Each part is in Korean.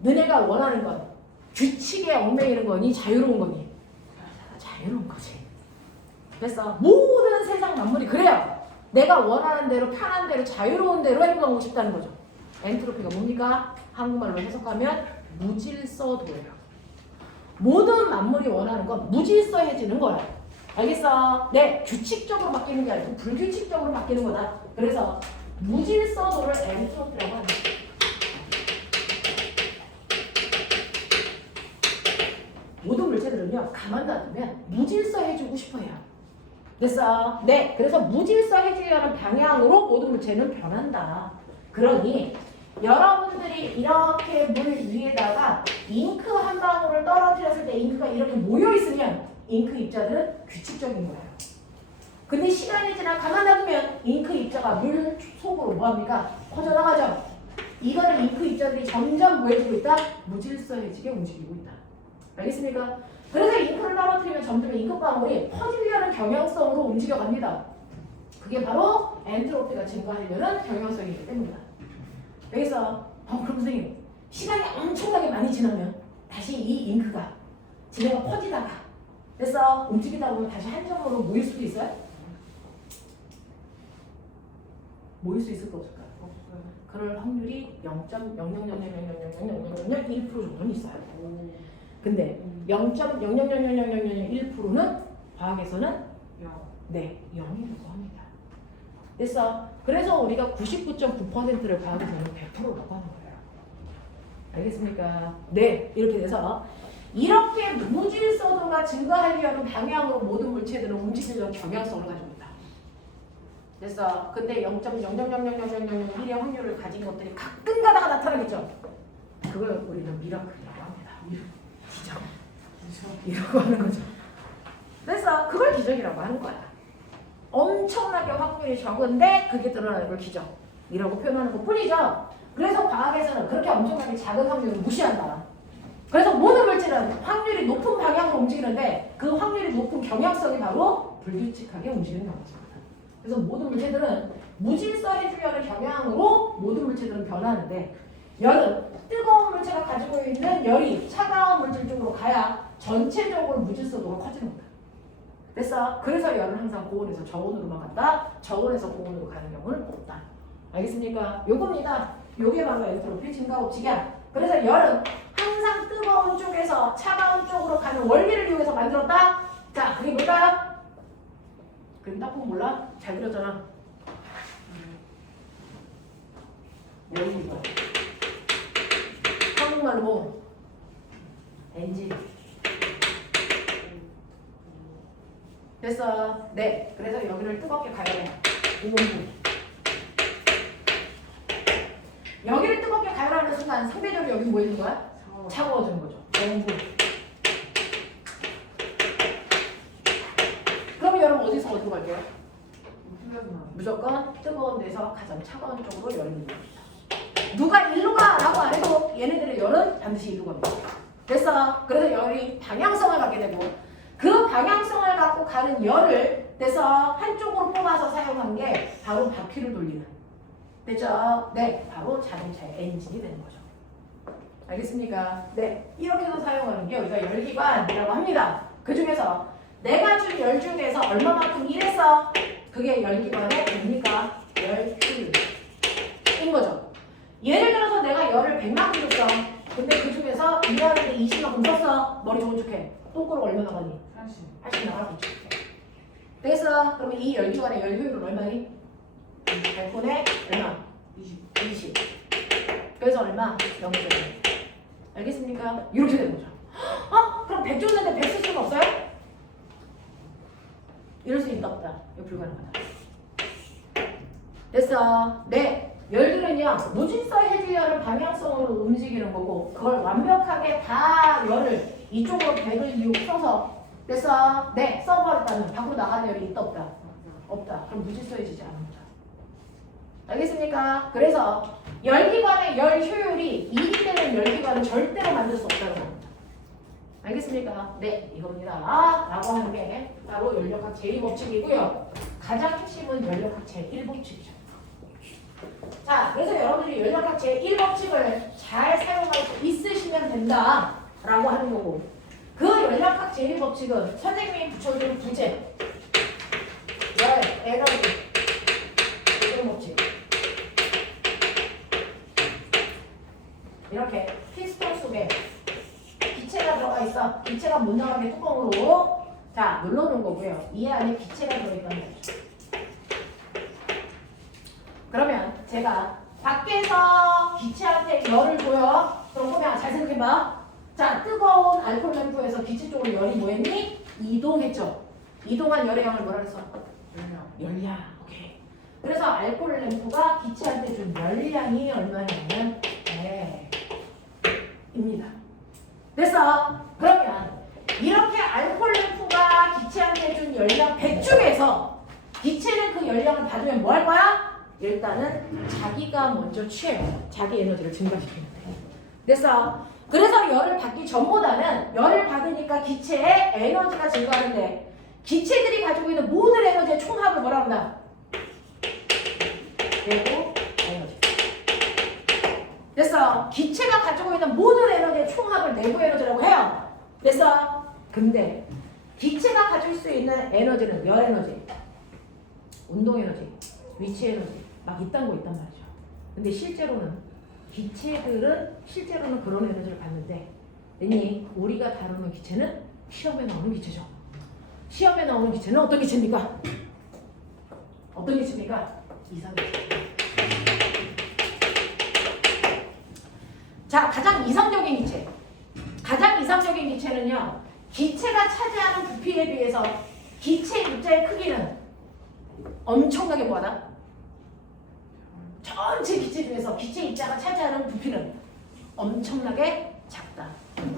너네가 원하는 건 규칙에 얽매이는 거니 자유로운 거니? 자유로운 거지. 그래서 모든 세상 만물이 그래요. 내가 원하는 대로 편한 대로 자유로운 대로 행동하고 싶다는 거죠. 엔트로피가 뭡니까? 한국말로 해석하면 무질서도예요. 모든 만물이 원하는 건 무질서해지는 거야. 알겠어? 네, 규칙적으로 바뀌는 게 아니고 불규칙적으로 바뀌는 거다. 그래서 무질서도를 엔트로피라고 하는 거야. 모든 물체들은요, 가만 놔두면 무질서해지고 싶어요. 됐어? 네, 그래서 무질서해지려는 방향으로 모든 물체는 변한다. 그러니 여러분들이 이렇게 물 위에다가 잉크 한 방울을 떨어뜨렸을 때 잉크가 이렇게 모여있으면 잉크 입자들은 규칙적인 거예요. 근데 시간이 지나 가만 놔두면 잉크 입자가 물 속으로 뭐합니까? 퍼져나가죠. 이거는 잉크 입자들이 점점 뭐해지고 있다? 무질서해지게 움직이고 있다. 알겠습니까? 그래서 잉크를 떨어뜨리면 점점 잉크 방울이 퍼지려는 경향성으로 움직여갑니다. 그게 바로 엔트로피가 증가하려는 경향성이기 때문이다. 여기서 그럼 선생님, 시간이 엄청나게 많이 지나면 다시 이 잉크가 지네가 퍼지다가 그래서 움직이다 보면 다시 한 점으로 모일 수도 있어요? 모일 수 있을까 없을까? 그럴 확률이 0.000000001% 정도는 있어요. 근데 0.0000001%는 과학에서는 네, 0이라고 합니다. 그래서 우리가 99.9%를 과학에서는 100%라고 하는 거예요. 알겠습니까? 네, 이렇게 돼서 이렇게 무질서도가 증가하려는 방향으로 모든 물체들은 움직이려는 경향성을 가지고 있다. 됐어. 근데 0.0000001의 확률을 가진 것들이 가끔 가다가 나타나겠죠. 그걸 우리는 미라클이라고 합니다. 기적. 이라고 하는 거죠. 그래서 그걸 기적이라고 하는 거야. 엄청나게 확률이 적은데 그게 드러나는 걸 기적이라고 표현하는 것 뿐이죠. 그래서 과학에서는 그렇게 엄청나게 작은 확률을 무시한다. 그래서 모든 물질은 확률이 높은 방향으로 움직이는데 그 확률이 높은 경향성이 바로 불규칙하게 움직이는 거죠. 그래서 모든 물체들은 무질서해지려는 경향으로 모든 물체들은 변하는데 열은 뜨거운 물체가 가지고 있는 열이 차가운 물질 쪽으로 가야 전체적으로 무질서도가 커지는 거다. 됐어? 그래서 열은 항상 고온에서 저온으로만 간다. 저온에서 고온으로 가는 경우는 없다. 알겠습니까? 요겁니다. 요게 바로 엔트로피 증가 법칙이야. 그래서 열은 항상 뜨거운 쪽에서 차가운 쪽으로 가는 원리를 이용해서 만들었다. 자, 그게 뭘까요? 그림 딱 보면 몰라? 잘 그렸잖아. 열입니다. 한국말로 뭐? 엔진. 됐어. 네. 그래서 여기를 뜨겁게 가열해. 5분. 여기를 뜨겁게 가열하는 순간 상대적으로 여기 뭐 있는 거야? 차가워지는 거죠. 5분. 그럼 여러분 어디서 어디로 갈게요? 무조건 뜨거운 데서 가장 차가운 쪽으로 열이 있는 겁니다. 누가 일로 가라고 안 해도 얘네들의 열은 반드시 일로 갑니다. 됐어. 그래서 열이 방향성을 갖게 되고 그 방향성을 갖고 가는 열을 돼서 한쪽으로 뽑아서 사용한 게 바로 바퀴를 돌리는. 됐죠? 네. 바로 자동차의 엔진이 되는 거죠. 알겠습니까? 네. 이렇게도 사용하는 게 우리가 열기관이라고 합니다. 그 중에서 내가 준 열 중에서 얼마만큼 일했어? 그게 열기관의 뭡니까? 열효율인 거죠. 예를 들어서 내가 열을 100만큼 줬어. 근데 그 중에서 일하는데 20만큼 썼어. 머리 좋은 척해. 똥꼬로 얼마 나가니? 80 나가겠죠. 됐어. 그러면 이 열기관의 열효율은 얼마니? 100분의 얼마? 20. 그래서 얼마? 0.1. 알겠습니까? 이렇게 되는 거죠. 그럼 100 줬는데 100 쓸 수는 없어요? 이럴 수 있다 없다. 이거 불가능하다. 됐어. 네. 열들은요, 무질서해지려는 방향성으로 움직이는 거고, 그걸 완벽하게 다 열을 이쪽으로 100을 써서, 됐어? 네. 써버렸다면 밖으로 나가는 열이 있다 없다? 없다. 그럼 무질서해지지 않는다. 알겠습니까? 그래서 열기관의 열 효율이 2이 되는 열기관은 절대로 만들 수 없다는 겁니다. 알겠습니까? 네, 이겁니다. 라고 하는 게 바로 연력학 제2법칙이고요. 가장 핵심은 연력학 제1법칙이죠. 자, 그래서 여러분들이 연락학 제1법칙을 잘 사용할 수 있으시면 된다라고 하는 거고, 그 연락학 제1법칙은 선생님이 붙여준 부재, 열, 에너지, 이런 법칙. 이렇게 피스톤 속에 기체가 들어가 있어. 기체가 못 나가게 뚜껑으로 자 눌러놓은 거고요. 이 안에 기체가 들어있다는 거죠. 그러면 제가 밖에서 기체한테 열을 줘요. 그럼 보면 잘 생각해봐. 자, 뜨거운 알코올 램프에서 기체 쪽으로 열이 뭐했니? 이동했죠. 이동한 열의 양을 뭐라 그랬어? 열량. 오케이. 그래서 알코올 램프가 기체한테 준 열량이 얼마냐면 입니다. 됐어? 그러면 이렇게 알코올 램프가 기체한테 준 열량 100 중에서 기체는 그 열량을 받으면 뭐 할 거야? 일단은 자기가 먼저 취해요. 자기 에너지를 증가시키는 데. 됐어? 그래서 열을 받기 전보다는 열을 받으니까 기체의 에너지가 증가하는데 기체들이 가지고 있는 모든 에너지의 총합을 뭐라 한다? 내부 에너지. 됐어? 기체가 가지고 있는 모든 에너지의 총합을 내부 에너지라고 해요. 됐어? 근데 기체가 가질 수 있는 에너지는 열 에너지, 운동 에너지, 위치 에너지 막 이딴 거 있단 말이죠. 근데 실제로는 기체들은 실제로는 그런 에너지를 받는데 아니 우리가 다루는 기체는 시험에 나오는 기체죠. 시험에 나오는 기체는 어떤 기체입니까? 어떤 기체입니까? 이상기체. 자, 가장 이상적인 기체. 가장 이상적인 기체는요. 기체가 차지하는 부피에 비해서 기체 입자의 크기는 엄청나게 뭐하다? 전체 기체 중에서 기체 입자가 차지하는 부피는 엄청나게 작다.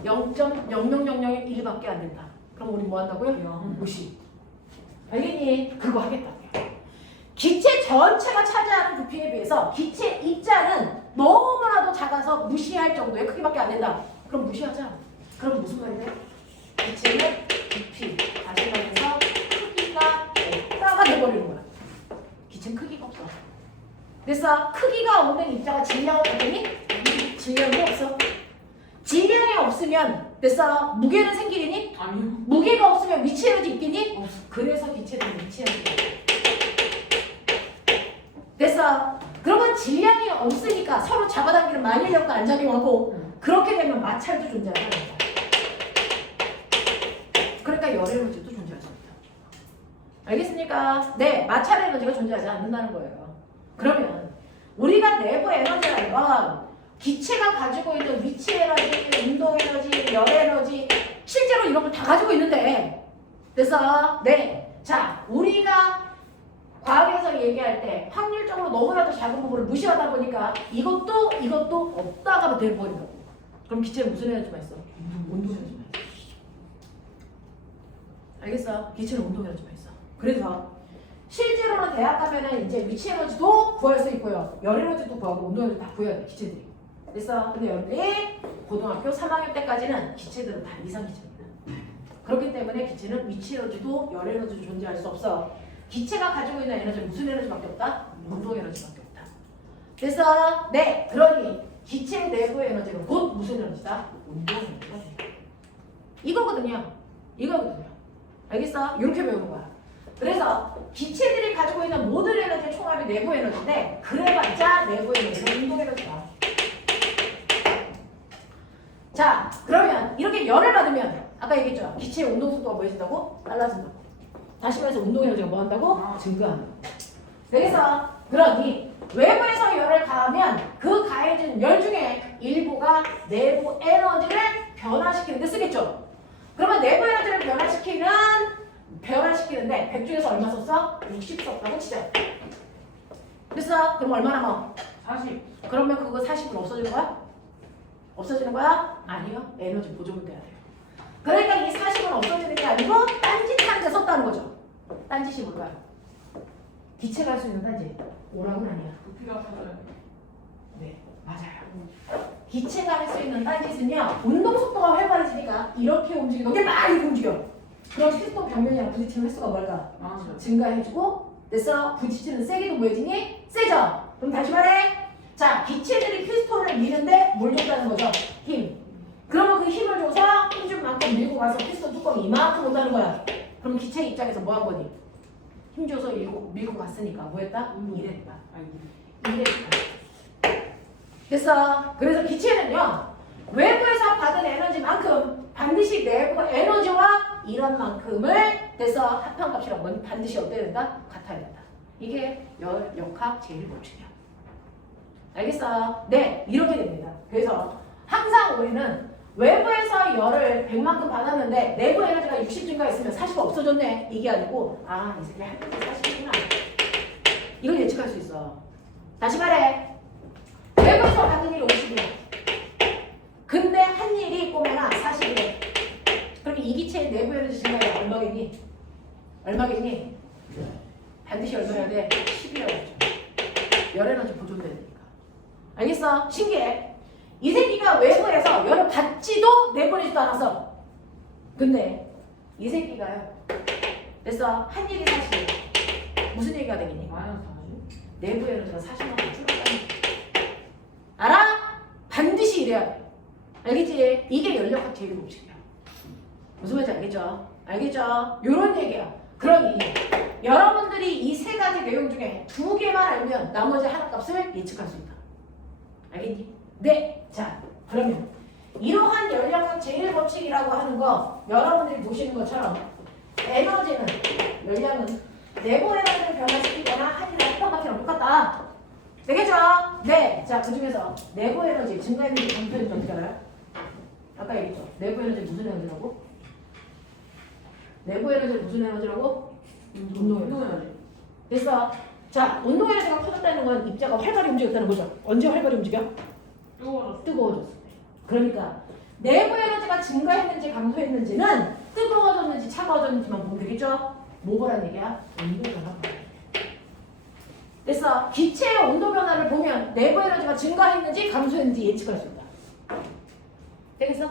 0.0001밖에 안 된다. 그럼 우리 뭐 한다고요? 무시. 알겠니? 그거 하겠다고요. 기체 전체가 차지하는 부피에 비해서 기체 입자는 너무나도 작아서 무시할 정도의 크기밖에 안 된다. 그럼 무시하자. 그럼 무슨 말이래? 기체는 부피, 다시 말해서 크기가 없다가 돼버리는 거야. 기체는 크기가 없어. 그래서 크기가 없는 입자가 질량을 받으니 질량이 없어. 질량이 없으면 됐어. 무게는 생기겠니? 아니요. 무게가 없으면 위치 에너지 있겠니? 없어. 그래서 기체는 위치 에너지. 됐어. 그러면 질량이 없으니까 서로 잡아당기는 만일력도 안 작용하고 그렇게 되면 마찰도 존재하는 거야. 그러니까 열 에너지도 존재하지 않는다. 알겠습니까? 네, 마찰 에너지가 존재하지 않는다는 거예요. 그러면 우리가 내부 에너지라는 건 기체가 가지고 있는 위치 에너지, 운동 에너지, 열 에너지 실제로 이런 걸 다 가지고 있는데 그래서 네, 자 우리가 과학에서 얘기할 때 확률적으로 너무나도 작은 부분을 무시하다 보니까 이것도 없다가 돼버린다고. 그럼 기체는 무슨 에너지만 있어? 운동 에너지만 있어. 알겠어? 기체는 운동 에너지만 있어. 그래서 실제로는 대학 가면은 이제 위치 에너지도 구할 수 있고요. 열 에너지도 구하고 운동 에너지 다 구해야 돼, 기체들이. 됐어? 근데 여러분들이 고등학교 3학년 때까지는 기체들은 다 이상기체입니다. 그렇기 때문에 기체는 위치 에너지도 열 에너지도 존재할 수 없어. 기체가 가지고 있는 에너지는 무슨 에너지밖에 없다? 운동 에너지밖에 없다. 그래서 네, 그러니 기체 내부의 에너지는 곧 무슨 에너지다? 운동 에너지가 된다. 이거거든요. 알겠어? 이렇게 배우는 거야. 그래서 기체들이 가지고 있는 모든 에너지의 총합이 내부 에너지인데 그래봤자 내부 에너지는 운동 에너지다. 자, 그러면 이렇게 열을 받으면 아까 얘기했죠. 기체의 운동 속도가 뭐해진다고? 빨라진다고. 다시 말해서 운동 에너지가 뭐 한다고? 증가한다고. 그래서 그러니 외부에서 열을 가하면 그 가해진 열 중에 일부가 내부 에너지를 변화시키는 데 쓰겠죠. 그러면 내부 에너지를 변화시키는데 100 중에서 얼마 썼어? 60 썼다고 치자. 됐어? 그럼 얼마 남아? 40. 그러면 그거 40은 없어지는 거야? 없어지는 거야? 아니요. 에너지 보존은 돼야 돼요. 그러니까 이 40은 없어지는 게 아니고 딴짓하는 데 썼다는 거죠. 딴짓이 뭘까요? 기체가 할 수 있는 딴짓. 오락은 아니야. 부피가 커져요. 네, 맞아요. 기체가 할 수 있는 딴짓은요. 운동 속도가 활발해지니까 이렇게 움직이고 이게 막 이렇게 움직여. 그럼 피스톤 벽면이랑 부딪히는 횟수가 뭘까? 증가해주고 됐어? 부딪히는 세기도 뭐해지니? 세져. 그럼 다시 말해. 자, 기체들이 피스톤을 미는데 뭘 줬다는 거죠? 힘. 그러면 그 힘을 줘서 힘 준 만큼 밀고 가서 피스톤 뚜껑이 이만큼 온다는 거야. 그럼 기체 입장에서 뭐 한 거니? 힘 줘서 밀고 갔으니까 뭐 했다? 이랬다. 이랬다. 됐어. 그래서 기체는요, 외부에서 받은 에너지만큼 반드시 내부 에너지와 이런 만큼을 돼서 합한값이라고 반드시 어때야 된다? 같아야 된다. 이게 역학 제1법칙이야. 알겠어? 네, 이렇게 됩니다. 그래서 항상 우리는 외부에서 열을 100만큼 받았는데 내부 에너지가 60 증가했으면 40은 없어졌네. 이게 아니고 이 새끼 할 때 40이구나. 이걸 예측할 수 있어. 다시 말해. 외부에서 받은 일이 50이야. 근데 한 일이 꼬매나 40이래. 그럼 이 기체의 내부 에너지 증가가 얼마겠니? 얼마겠니? 반드시 얼마여야 돼? 10이라고 했죠. 열 에너지 보존되니까. 알겠어? 신기해. 이 새끼가 외부에서 열을 받지도 내보내지도 않았어. 근데 이 새끼가요. 됐어? 한 일이 40. 무슨 얘기가 되겠니? 내부 에너지가 40만큼 줄었다는 거야. 알아? 반드시 이래야 돼. 알겠지? 이게 연력학 제1법칙이야. 무슨 말인지 알겠죠? 알겠죠? 요런 얘기야. 그러니 여러분들이 이 세 가지 내용 중에 2개만 알면 나머지 하나 값을 예측할 수 있다. 알겠니? 네. 자, 그러면 이러한 연력학 제1법칙이라고 하는 거 여러분들이 보시는 것처럼 에너지는, 열량은 내부 에너지를 변화시키거나 하지나 합방값이랑 똑같다. 되겠죠? 네. 자, 그 중에서 내부 에너지, 증가 에너지, 감소 에너지 어떻게 알아요? 아까 얘기했죠? 내부 에너지 무슨 에너지라고? 내부 에너지 무슨 에너지라고? 운동 에너지. 됐어. 자, 운동 에너지가 커졌다는 건 입자가 활발히 움직였다는 거죠. 언제 활발히 움직여? 뜨거워졌을 때. 그러니까 내부 에너지가 증가했는지 감소했는지는 뜨거워졌는지 차가워졌는지만 보면 되겠죠? 뭐란 얘기야? 온도 변화. 됐어. 기체의 온도 변화를 보면 내부 에너지가 증가했는지 감소했는지 예측할 수 있다. 되겠어?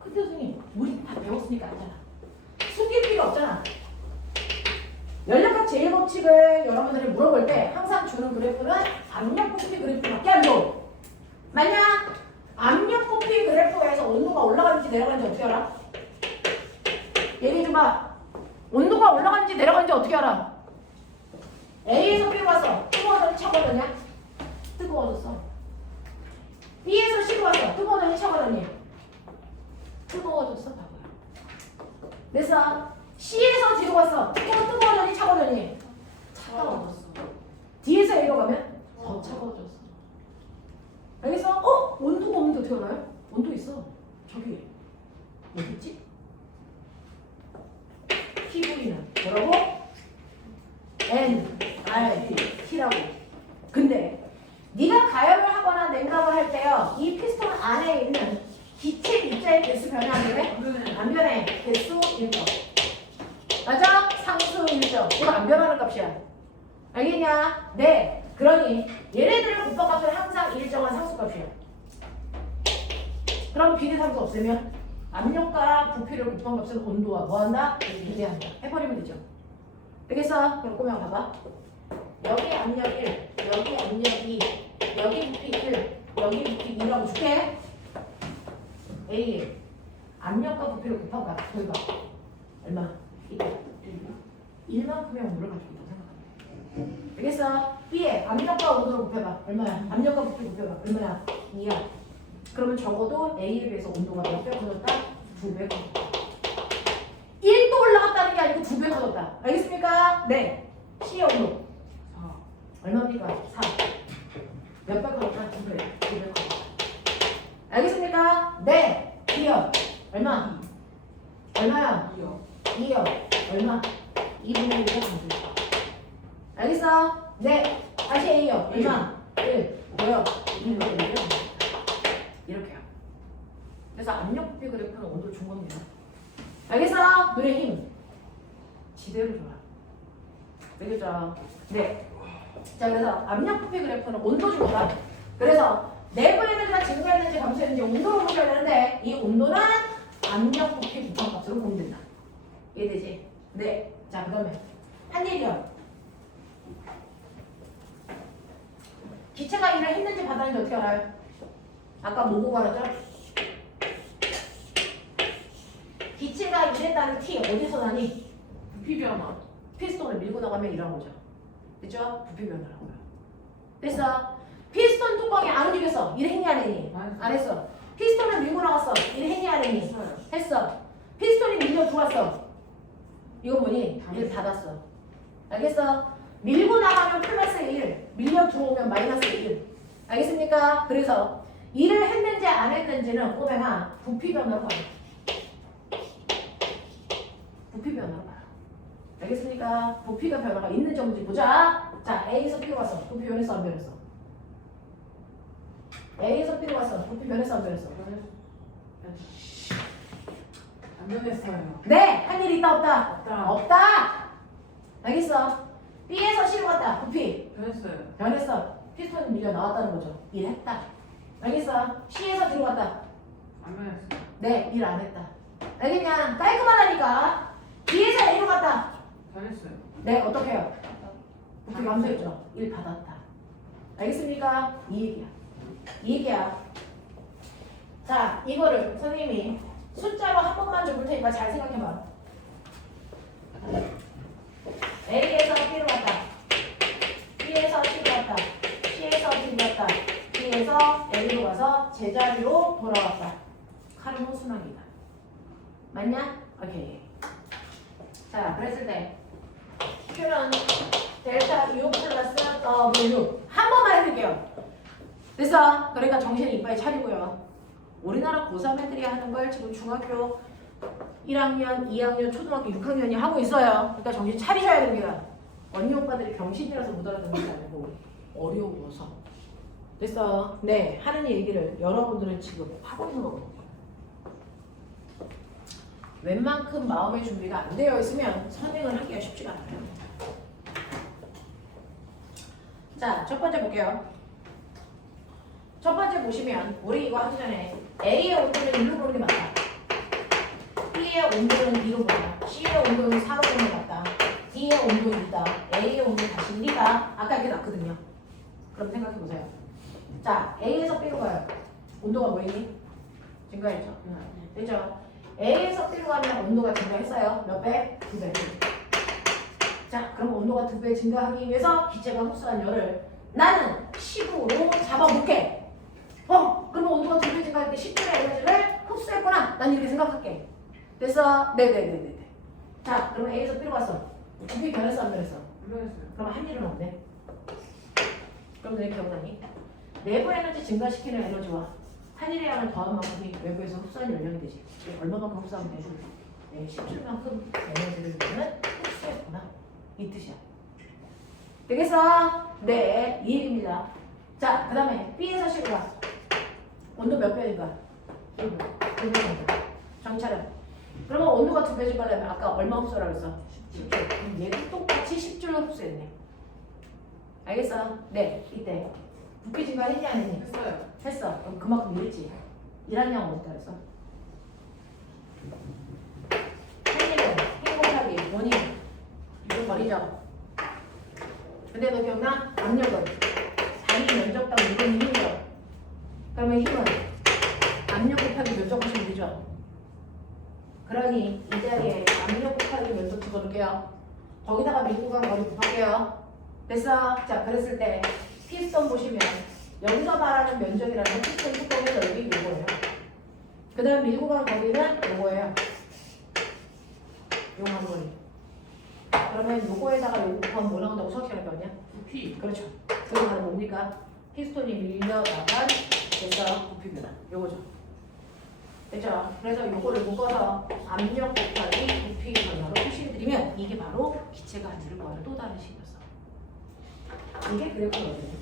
근데 선생님, 우리 다 배웠으니까 알잖아. 숨길 필요 없잖아. 연력학 제1법칙을 여러분들이 물어볼 때 항상 주는 그래프는 압력 부피 그래프밖에 안 줘. 만약 압력 부피 그래프에서 온도가 올라가는지 내려가는지 어떻게 알아? 얘기해 줘봐. 온도가 올라가는지 내려가는지 어떻게 알아? A에서 B로 와서 뜨거워졌니 차가워졌냐? 뜨거워졌어. B에서 C로 와서 뜨거워졌니 차가워졌니? 뜨거워졌어. 그래서 C에서 D로 왔어. 뜨거워졌니 차가워졌니? 차가워졌어. D에서 A로 가면 더 차가워졌어. 알겠어? 온도가 없는데 어떻게 알아요? 온도 있어. 저기 어디 있지? PV는 뭐라고? N, R, T라고. 근데 네가 가열을 하거나 냉각을 할 때요, 이 피스톤 안에 있는 기체 입자의 개수 변해 안 변해? 안 변해. 개수 1점. 맞아? 상수 1점. 이거 안 변하는 값이야. 알겠냐? 네. 그러니 얘네들의 곱합값은 항상 일정한 상수값이야. 그럼 비례상수 없으면 압력과 부피를 곱한 값은 온도와 뭐한다? 비례한다. 해버리면 되죠. 되겠어? 그럼 꼬면 봐봐. 여기 압력 1, 여기 압력 2, 여기 부피 1, 여기 부피 2라고 줄게. A 압력과 부피를 곱한 값 결과 얼마? 1만큼의 온도를 가지고 있다고 생각합니다. 알겠어? B에 압력과 온도를 곱해봐. 얼마야? 압력과 부피 곱해봐. 얼마야? 2야. 그러면 적어도 A에 비해서 온도가 몇 배 커졌다? 2배 커졌다. 1도 올라갔다는 게 아니고 2배 커졌다. 알겠습니까? 네. C의 온도 4. 얼마입니까? 4. 몇 배 커졌다? 2배. 2배 커졌다. 알겠습니까? 네. B요. 얼마? 얼마야? 2요. 2요. 얼마? 2분의 1가 감소했다. 알겠어? 네. 다시 A요. 얼마? 1. 뭐요? 2분의 1가 감소했다. 이렇게요. 그래서 압력 부피 그래프는 온도를 준 겁니다. 알겠어? 눈의 힘. 지대로 좋아. 알겠죠? 네. 자, 그래서 압력 부피 그래프는 온도 준 거다. 그래서 내부 에너지가 증가했는지 감소했는지 온도로 보셔야 되는데 이 온도는 압력 부피 곱한값으로 보면 된다. 이해되지? 네. 자, 그 다음에 한 얘기요. 기체가 일을 했는지 받았는지 어떻게 알아요? 아까 뭐고 말했죠? 기체가 일했다는 T 어디서 나니? 부피 변화. 피스톤을 밀고 나가면 이런 거죠. 그죠? 부피 변화라고요. 됐어. 피스톤 뚜껑이 안 움직였어. 일했니 안 했니? 안 했어. 피스톤을 밀고 나갔어. 일했니 안 했니? 했어요. 했어. 피스톤이 밀려 들어왔어. 이건 뭐니? 일 받았어. 알겠어? 밀고 나가면 플러스 1, 밀려 들어오면 마이너스 1. 알겠습니까? 그래서 일을 했는지 안 했는지는 꼬맹아 부피 변화로 봐요. 부피 변화로 봐요. 알겠습니까? 부피가 변화가 있는지 없는지 보자. 자, A에서 B로 갔어. 부피 변했어 안 변했어? A에서 B로 갔어. 부피 변했어 안 변했어? 안 변했어요. 네! 한 일 있다 없다? 없다. 없다! 알겠어? B에서 C로 갔다. 부피 변했어요. 변했어. 피스톤이 밀려 나왔다는 거죠. 일했다. 알겠어? C에서 D로 갔다. 안 변했어요. 네, 일 안 했다. 알겠냐? 깔끔하다니까. B에서 A로 갔다. 변했어요. 네, 어떻게 해요? 부피 감소했죠. 일 받았다. 알겠습니까? 이 얘기야. 이 얘기야. 자, 이거를 선생님이 숫자로 한 번만 줘볼 테니까 잘 생각해봐. A에서 B로 갔다. B에서 C로 갔다. C에서 D로 갔다. D에서 A로 가서 제자리로 돌아왔다. 칼은 호수망이다. 맞냐? 오케이. 자, 그랬을 때 Q는 델타 U 플러스 W 한 번만 해볼게요. 됐어? 그러니까 정신 이빨 차리고요. 우리나라 고3 애들이 하는 걸 지금 중학교 1학년, 2학년, 초등학교 6학년이 하고 있어요. 그러니까 정신 차리셔야 됩니다. 언니 오빠들이 병신이라서 못 알아듣는 게 아니고 어려워서. 됐어? 네, 하는 얘기를 여러분들은 지금 하고 있는 거거든요. 웬만큼 마음의 준비가 안 되어 있으면 선행을 하기가 쉽지가 않아요. 자, 첫 번째 볼게요. 첫 번째 보시면 우리 이거 하기 전에 A의 온도는 1로 보는 게 맞다. B의 온도는 2로 본다. C의 온도는 4로 보는 게 맞다. D의 온도는 2다. A의 온도는 다시 1이다. 아까 이렇게 났거든요. 그럼 생각해보세요. 자, A에서 B로 가요. 온도가 뭐니? 증가했죠? 됐죠? A에서 B로 가면 온도가 증가했어요. 몇 배? 2배. 자, 그럼 온도가 2배 증가하기 위해서 기체가 흡수한 열을 나는 10으로 잡아볼게. 그러면 온도가 2배 증가할 때 10분의 에너지를 흡수했구나. 난 이렇게 생각할게. 됐어? 네네네네. 자, 그러면 A에서 B로 갔어. 부피 변했어 안 변했어? 안 변했어요. 그럼 한 일은 없네. 그럼 내 기억나니? 내부 에너지 증가시키는 에너지와 한 일의 양을 더한 만큼이 외부에서 흡수한 연령이 되지. 얼마만큼 흡수하면 되지? 네, 17만큼 에너지를 우리는 흡수했구나. 이 뜻이야. 되겠어? 네, 이 얘기입니다. 자, 그 다음에 B에서 C로 가. 온도 몇 배인가? 1배. 1배 정도. 정찰은. 그러면 온도가 2배 증가하려면 아까 얼마 흡수하라고 했어? 10줄. 그럼 얘도 똑같이 10줄로 흡수했네. 알겠어? 네, 이때. 부피 증가했니 안 했니? 했어요. 했어. 그럼 그만큼 일했지. 일한 양은 어떻게 알았어? 한 일은 행복하기 원인 이거 버리죠. 근데 너 기억나? 압력은 자기 면적당 2분의 1이죠. 그러면 힘은 압력 곱하기 면적 하시면 되죠. 그러니 이 자리에 압력 곱하기 면적 집어넣을게요. 거기다가 밀도랑 거리 곱할게요. 됐어? 자, 그랬을 때 피스톤 보시면 여기서 말하는 면적이라는 피스톤 뚜껑의 넓이 요거예요. 그 다음 밀고 간 거리는 요거예요. 요 한거리. 그러면 요거에다가 요거 곱하면 뭐 나온다고 수학시간에 배웠냐? 부피. 그렇죠. 그게 바로 뭡니까? 피스톤이 밀려 나간 그래서 부피 변화. 요거죠. 됐죠? 그래서 요거를 묶어서 압력 곱하기 부피 변화로 표시해드리면 이게 바로 기체가 아니를 구하는 또 다른 식이었어. 이게 그래프거든요.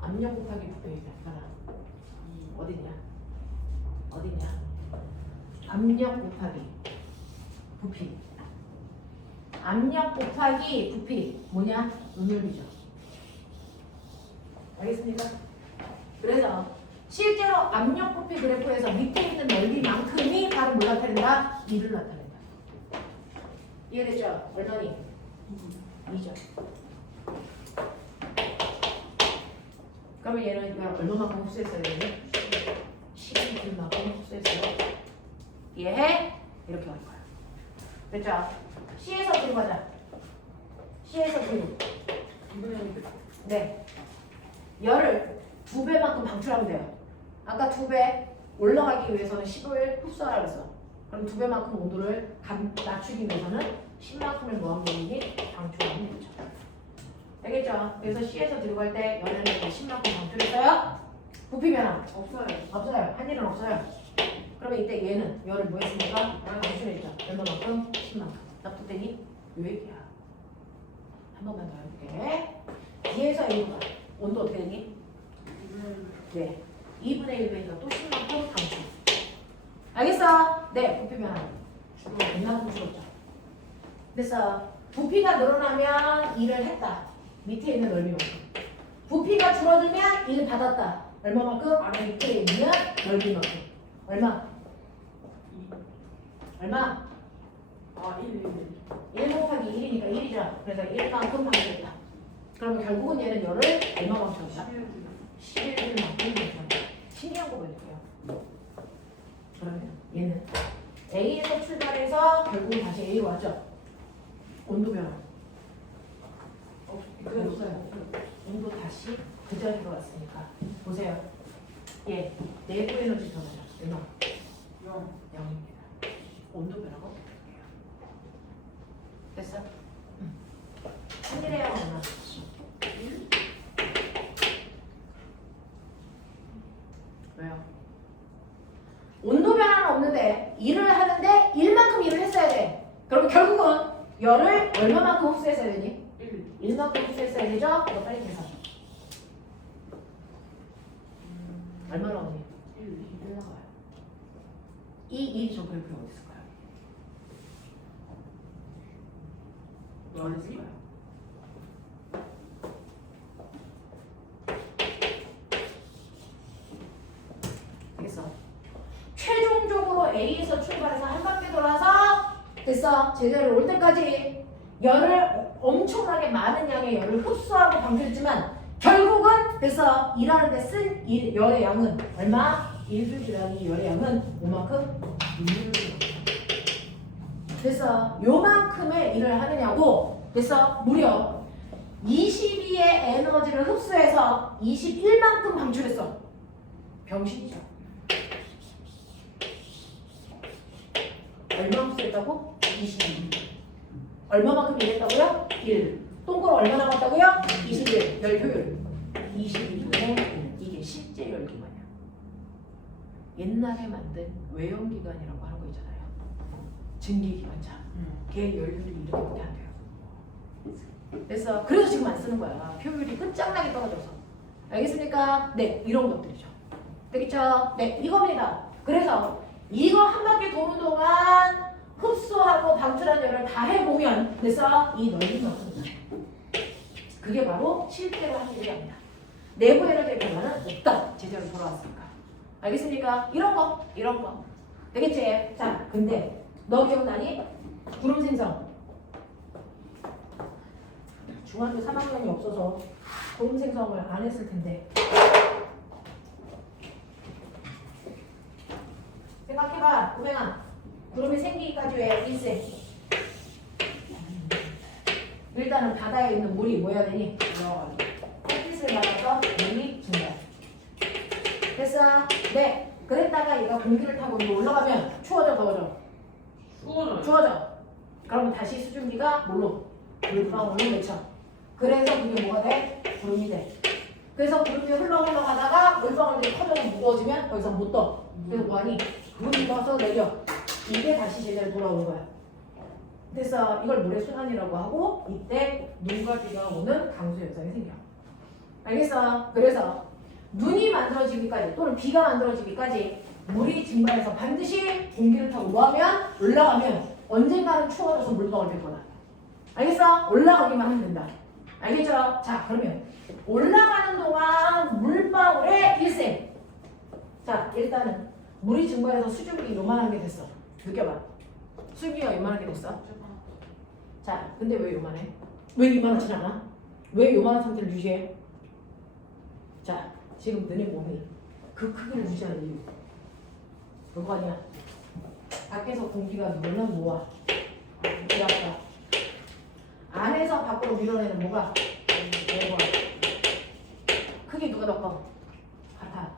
압력 곱하기 부피 변화. 어딨냐? 어딨냐? 압력 곱하기 부피. 압력 곱하기 부피 뭐냐? 눈열비죠. 알겠습니까? 그래서 실제로 압력 부피 그래프에서 밑에 있는 넓이만큼이 바로 뭘 나타낸다? 2를 나타낸다. 이해됐죠? 얼마니? 2죠. 그러면 얘는 얼마만큼 흡수했어야 되니? 12만큼 흡수했어요. 이해해? 이렇게 갈 거야. 됐죠? C에서 D로 가자. C에서 D로. 네. 열을 2배만큼 방출하면 돼요. 아까 2배 올라가기 위해서는 10을 흡수하라 그랬어. 그럼 2배만큼 온도를 낮추기 위해서는 10만큼을 뭐하면 되니? 방출하면 되죠. 알겠죠? 그래서 C에서 들어갈 때 열에는 10만큼 방출했어요? 부피 변화? 없어요. 없어요. 한 일은 없어요. 그러면 이때 얘는 열을 뭐 했습니까? 방출했죠. 얼마만큼? 10만큼. 납득되니? 요 얘기야. 한 번만 더 해볼게. D에서 A로 가. 온도 어떻게 되니? 네. 2분의 1배니까 또 10만큼 방출. 알겠어? 네. 부피 변화. 얼마만큼 줄었죠? 됐어. 부피가 늘어나면 일을 했다. 밑에 있는 넓이만큼. 부피가 줄어들면 일 받았다. 얼마만큼? 아래 밑에 있는 넓이만큼. 얼마? 얼마? 1 곱하기 1이니까 1이죠. 그래서 1만큼 방출했다. 그러면 결국은 얘는 열을 얼마만큼 줬다? 11만큼 방출한다. 신기한 거 보여줄게요. 그러면 얘는 A에서 출발해서 결국은 다시 A로 왔죠. 온도 변화. 없어요. 온도 다시 그 자리로 왔으니까. 보세요. 예, 내부 에너지 변화죠. 얼마? 0입니다. 온도 변화가 어떻게 돼요? 됐어? 한일의 양은 얼마? 1? 왜요? 온도 변화는 없는데 일을 하는데 1만큼 일을 했어야 돼. 그럼 결국은 열을 얼마만큼 흡수했어야 되니? 1만큼 흡수했어야 되죠? 이거 빨리 계산. 얼마 나오니? 1 나와요. 이 절표가 어디 있을까요? 어디 있을까요? 됐어. 최종적으로 A에서 출발해서 한 바퀴 돌아서 됐어. 제자리로 올 때까지 열을 엄청나게 많은 양의 열을 흡수하고 방출했지만 결국은 됐어. 일하는데 쓴 열의 양은 얼마? 1줄이라는 열의 양은 요만큼? 6. 됐어. 요만큼의 일을 하느냐고 됐어. 무려 22의 에너지를 흡수해서 21만큼 방출했어. 병신이죠. 얼마 흡수했다고? 22. 얼마만큼 일했다고요? 1. 똥꼬로 얼마 남았다고요? 21. 열 효율. 22분의 1. 이게 실제 열기관이야. 옛날에 만든 외형기관이라고 하는 거 있잖아요. 증기기관차. 걔 열효율이 이렇게밖에 안 돼요. 그래서 지금 안 쓰는 거야. 효율이 끝장나게 떨어져서. 알겠습니까? 네, 이런 것들이죠. 되겠죠? 네, 이겁니다. 그래서 이거 한 바퀴 도는 동안 흡수하고 방출한 열을 다 해보면 됐어? 이 넓이가 없습니다. 그게 바로 실제로 한 일이 아니다. 내부 에너지의 변화는 없다. 제대로 돌아왔으니까. 알겠습니까? 이런 거. 되겠지? 자, 근데 너 기억나니? 구름 생성. 중학교 3학년이 없어서 구름 생성을 안 했을 텐데. 생각해봐, 구맹아. 구름이 생기기까지 왜 1세? 일단은 바다에 있는 물이 뭐 해야 되니? 햇빛을 받아서 물이 증가. 됐어? 네. 그랬다가 얘가 공기를 타고 위로 올라가면 추워져, 더워져? 추워져. 그러면 다시 수증기가 뭘로? 물방울로 맺혀. 그래서 그게 뭐가 돼? 구름이 돼. 그래서 구름이 흘러가다가 물방울들이 커져서 무거워지면 더 이상 못 떠. 그래서 뭐하니? 물이 떠서 내려. 이게 다시 제자리로 돌아오는 거야. 그래서 이걸 물의 순환이라고 하고 이때 눈과 비가 오는 강수 현상이 생겨. 알겠어? 그래서 눈이 만들어지기까지 또는 비가 만들어지기까지 물이 증발해서 반드시 공기를 타고 뭐하면 올라가면 언젠가는 추워져서 물방울 될 거다. 알겠어? 올라가기만 하면 된다. 알겠죠? 자, 그러면 올라가는 동안 물방울의 일생. 자, 일단은 물이 증발해서 수증기 요만한 게 됐어. 느껴봐. 수증기가 요만한 게 됐어. 자, 근데 왜 요만해? 왜 이만하지 않아? 왜 요만한 상태를 유지해? 자, 지금 너네 몸이 그 크기를 유지하는 이유 그거 아니야? 밖에서 공기가 너무나 모아 들어갔다 안에서 밖으로 밀어내는 뭐가? 내가 크기 누가 더 커? 같아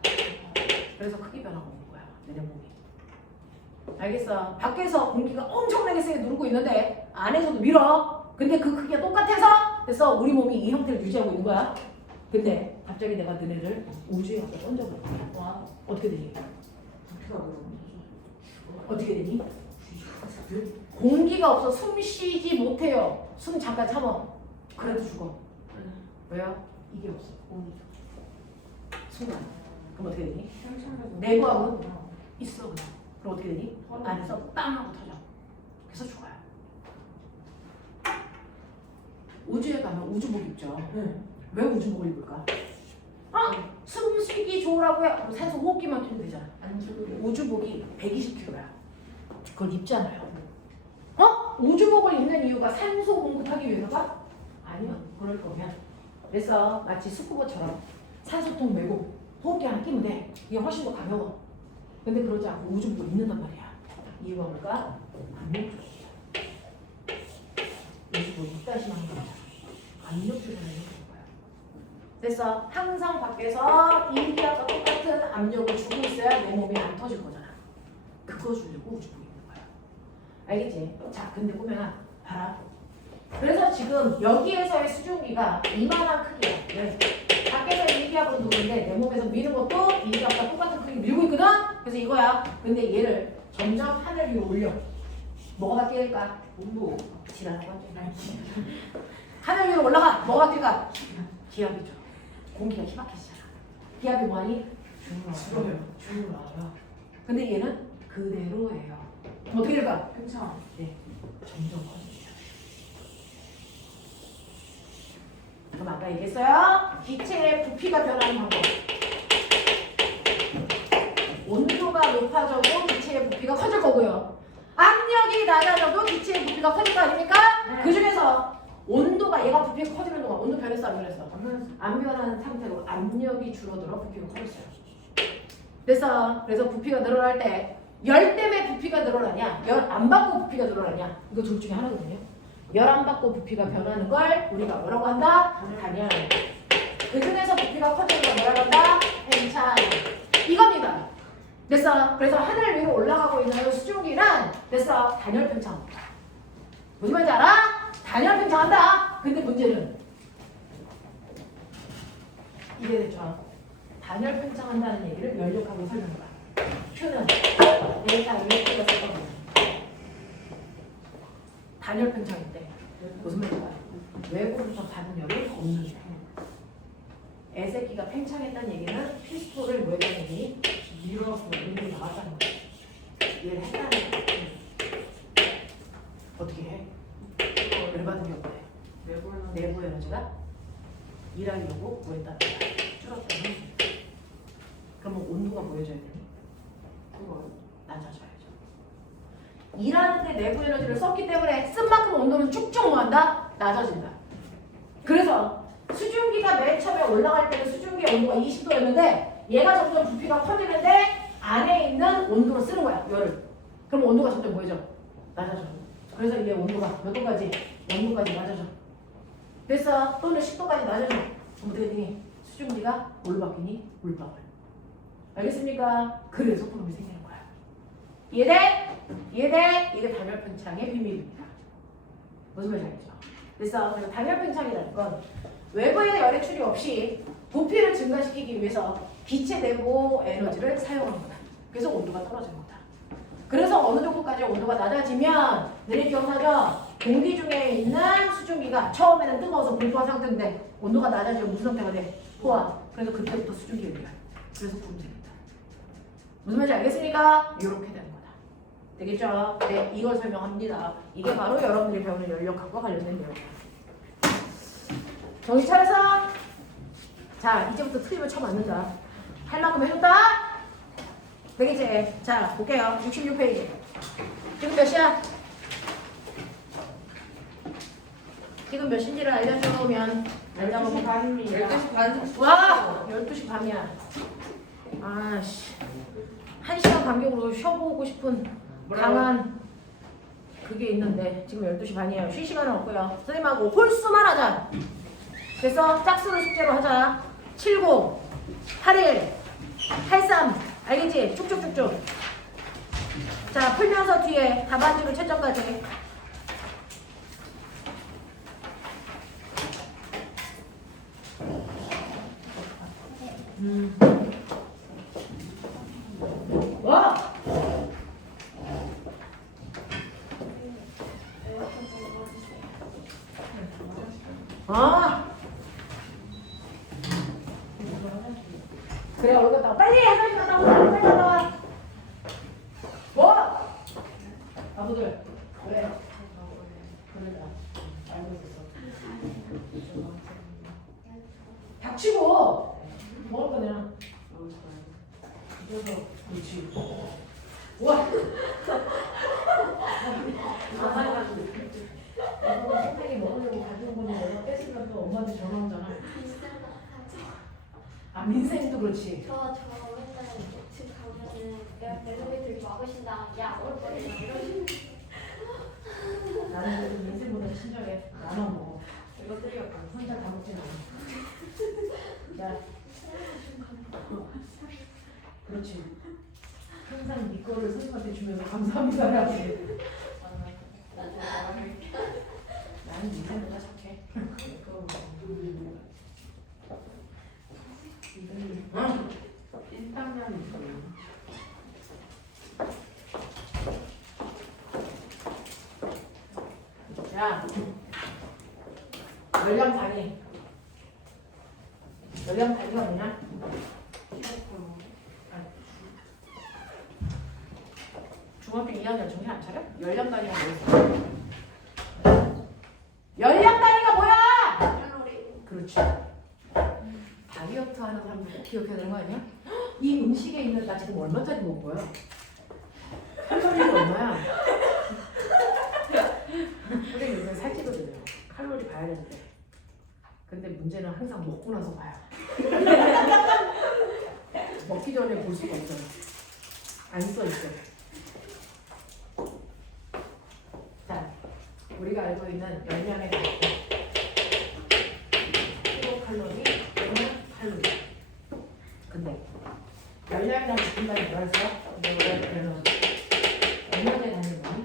그래서 크기 변화가 오는 거야 너네 몸이 알겠어? 밖에서 공기가 엄청나게 세게 누르고 있는데 안에서도 밀어 근데 그 크기가 똑같아서 그래서 우리 몸이 이 형태를 유지하고 있는 거야 근데 갑자기 내가 너네를 우주에 갖다 던져버려 와 어떻게 되니? 어떻게 되니? 공기가 없어 숨 쉬지 못해요 숨 잠깐 참어 그래도 죽어 왜요? 이게 없어 순간 그럼 어떻게 되니? 내부하고 있어 그냥 그럼 어떻게 되니? 안에서 빵 하고 터져 그래서 죽어요 우주에 가면 우주복 입죠 왜 우주복을 입을까? 숨쉬기 좋으라고요? 그럼 산소 호흡기만 끼면 되잖아 우주복이 120kg야 그걸 입잖아요 우주복을 입는 이유가 산소 공급하기 위해서가? 아니요 그럴 거면 그래서 마치 스쿠버처럼 산소통 메고 호흡기 하나 끼면 돼 이게 훨씬 더 가벼워 근데 그러지 않고 우주복을 입는단 말이야 이유가 뭘까? 압력조절이야 우주복 입다시만 하는 거야 압력조절을 해주는 거야 그래서 항상 밖에서 인기압과 똑같은 압력을 주고 있어야 내 몸이 안 터질 거잖아 그거 주려고 우주복 입는 거야 알겠지? 자 근데 보면 봐라 그래서 지금 여기에서의 수증기가 이만한 크기야 네. 밖에서 인기압으로 누르는데 내 몸에서 미는 것도 인기압과 똑같은 크기 밀고 있거든? 그래서 이거야 근데 얘를 점점 하늘 위로 올려 뭐가 바뀔까? 온도 지랄하고 하지 하늘 위로 올라가 뭐가 바뀔까? 기압이죠 공기가 희박해지잖아 기압이 뭐하니? 줄어요 근데 얘는 그대로예요 어떻게 될까? 괜찮아. 네 점점 커집니다 그럼 아까 얘기했어요 기체의 부피가 변하는 방법 온도가 높아져도 기체의 부피가 커질 거고요 압력이 낮아져도 기체의 부피가 커질 거 아닙니까? 네. 그 중에서 온도가 얘가 부피가 커지는 동안 온도 변했어 안 변했어? 안 변했어. 안 변하는 상태로 압력이 줄어들어 부피가 커졌어요. 그래서 부피가 늘어날 때 열 때문에 부피가 늘어나냐, 열 안 받고 부피가 늘어나냐 이거 둘 중에 하나거든요. 열 안 받고 부피가 변하는 걸 우리가 뭐라고 한다? 단열. 그 중에서 부피가 커지는 걸 뭐라고 한다? 팽창. 이겁니다. 그래서 하늘 위로 올라가고 있는 수증기는 그래서 단열 팽창합니다. 무슨 말인지 알아? 단열 팽창한다. 근데 문제는 이게 됐죠. 단열 팽창한다는 얘기를 연력하고 설명해봐. Q는 데이터 일렉트가 썼거든요. 단열 팽창인데 무슨 말인지 알아? 외부로부터 받은 열을 없는 중. 애새끼가 팽창했다는 얘기는 피스톨을 뭐 했다는 얘기? 밀어서 눈이 나왔다는 거야. 얘를 했다는 거야. 어떻게 해? 열 받은 게 없대. 내부 에너지가 일하려고 뭐 했다는 거야. 줄었다는 거야. 그러면 온도가 보여줘야 되니? 낮아져야죠. 일하는데 내부 에너지를 썼기 때문에 쓴 만큼 온도는 쭉쭉 뭐한다? 낮아진다. 그래서 수증기가 맨 처음에 올라갈 때는 수증기의 온도가 20도였는데 얘가 점점 부피가 커지는데 안에 있는 온도로 쓰는 거야, 열을. 그럼 온도가 점점 뭐해져? 낮아져. 그래서 이게 온도가 몇 도까지? 0도까지 낮아져. 그래서 또는 10도까지 낮아져. 그럼 어떻게 되니? 수증기가 뭘로 바뀌니? 물방울. 알겠습니까? 그래서 구름이 생기는 거야. 이해돼? 이해돼? 이게 단열 팽창의 비밀입니다. 무슨 말인지 알겠죠? 그래서 단열 팽창이라는 건 외부의 열의 출입 없이 부피를 증가시키기 위해서 기체 내부 에너지를 사용하는 거다. 그래서 온도가 떨어지는 거다. 그래서 어느 정도까지 온도가 낮아지면 너네 기억나죠? 공기 중에 있는 수증기가 처음에는 뜨거워서 불포화 상태인데 온도가 낮아지면 무슨 상태가 돼? 포화. 그래서 그때부터 수증기를 내요. 그래서 구름 생긴다. 무슨 말인지 알겠습니까? 이렇게 되는 거다. 되겠죠? 네, 이걸 설명합니다. 이게 바로 여러분들이 배우는 연력학과 관련된 내용이에요. 정신 차려서 자, 이제부터 트립을 쳐맞는다. 할 만큼 해줬다? 되겠지? 자, 볼게요. 66페이지. 지금 몇 시야? 지금 몇 시인지를 알려주면 12시 반입니다. 12시 반. 와! 12시 반이야. 아씨. 1시간 간격으로 쉬어보고 싶은 강한 그게 있는데 지금 12시 반이에요. 쉴 시간은 없고요. 선생님하고 홀수만 하자. 그래서 짝수를 숙제로 하자. 70, 81, 83. 알겠지? 쭉쭉쭉쭉. 자, 풀면서 뒤에 답안지로 채점까지. 와! 아! 그래, 얼굴 다 빨리 해가지 갔다 와. 빨리 갔다 와. 뭐? 바보들. 왜? 그러자. 알고 있었어. 닥치고. 먹을 거냐? 그래서 그렇지. 와. 이거 선생님이 먹으려고 가져온 거니 내가 뺏으면 또 엄마한테 전화 오잖아. 아 민생도 그렇지. 저 맨날 집 가면은 내가 멜로디들 막으신다. 야, 올 거리 이러시는. 나는 그래도 민생보다 친절해. 나만 먹어. 이것들이 혼자 다 먹진 않아. 자, 그렇지. 항상 네 거를 선생님한테 주면서 감사합니다 해야지. 나는 민생보다 착해. 인당면이 있어요. 자, 연령 단위. 연령 단위가 뭐냐? 중학교 2학년 정신 안 차려? 연령 단위가 뭐였어? 연령 단위가 뭐야? 칼로리. 그렇지. 다이어트 하는 사람들 꼭 기억해야 되는 거 아니야? 이 음식에 있는 나 지금 얼마짜리 먹은 거야? 칼로리가 얼마야? 선생님 요새 살찌거든요. 칼로리 봐야 되는데. 근데 문제는 항상 먹고 나서 봐요. 먹기 전에 볼 수가 없어요. 안 써 있어. 자, 우리가 알고 있는 열량의 단위. 킬로칼로리, 칼로리. 근데 열량이랑 지킨다는 뭐라 했어? 그러면 열량의 단위는 뭐니?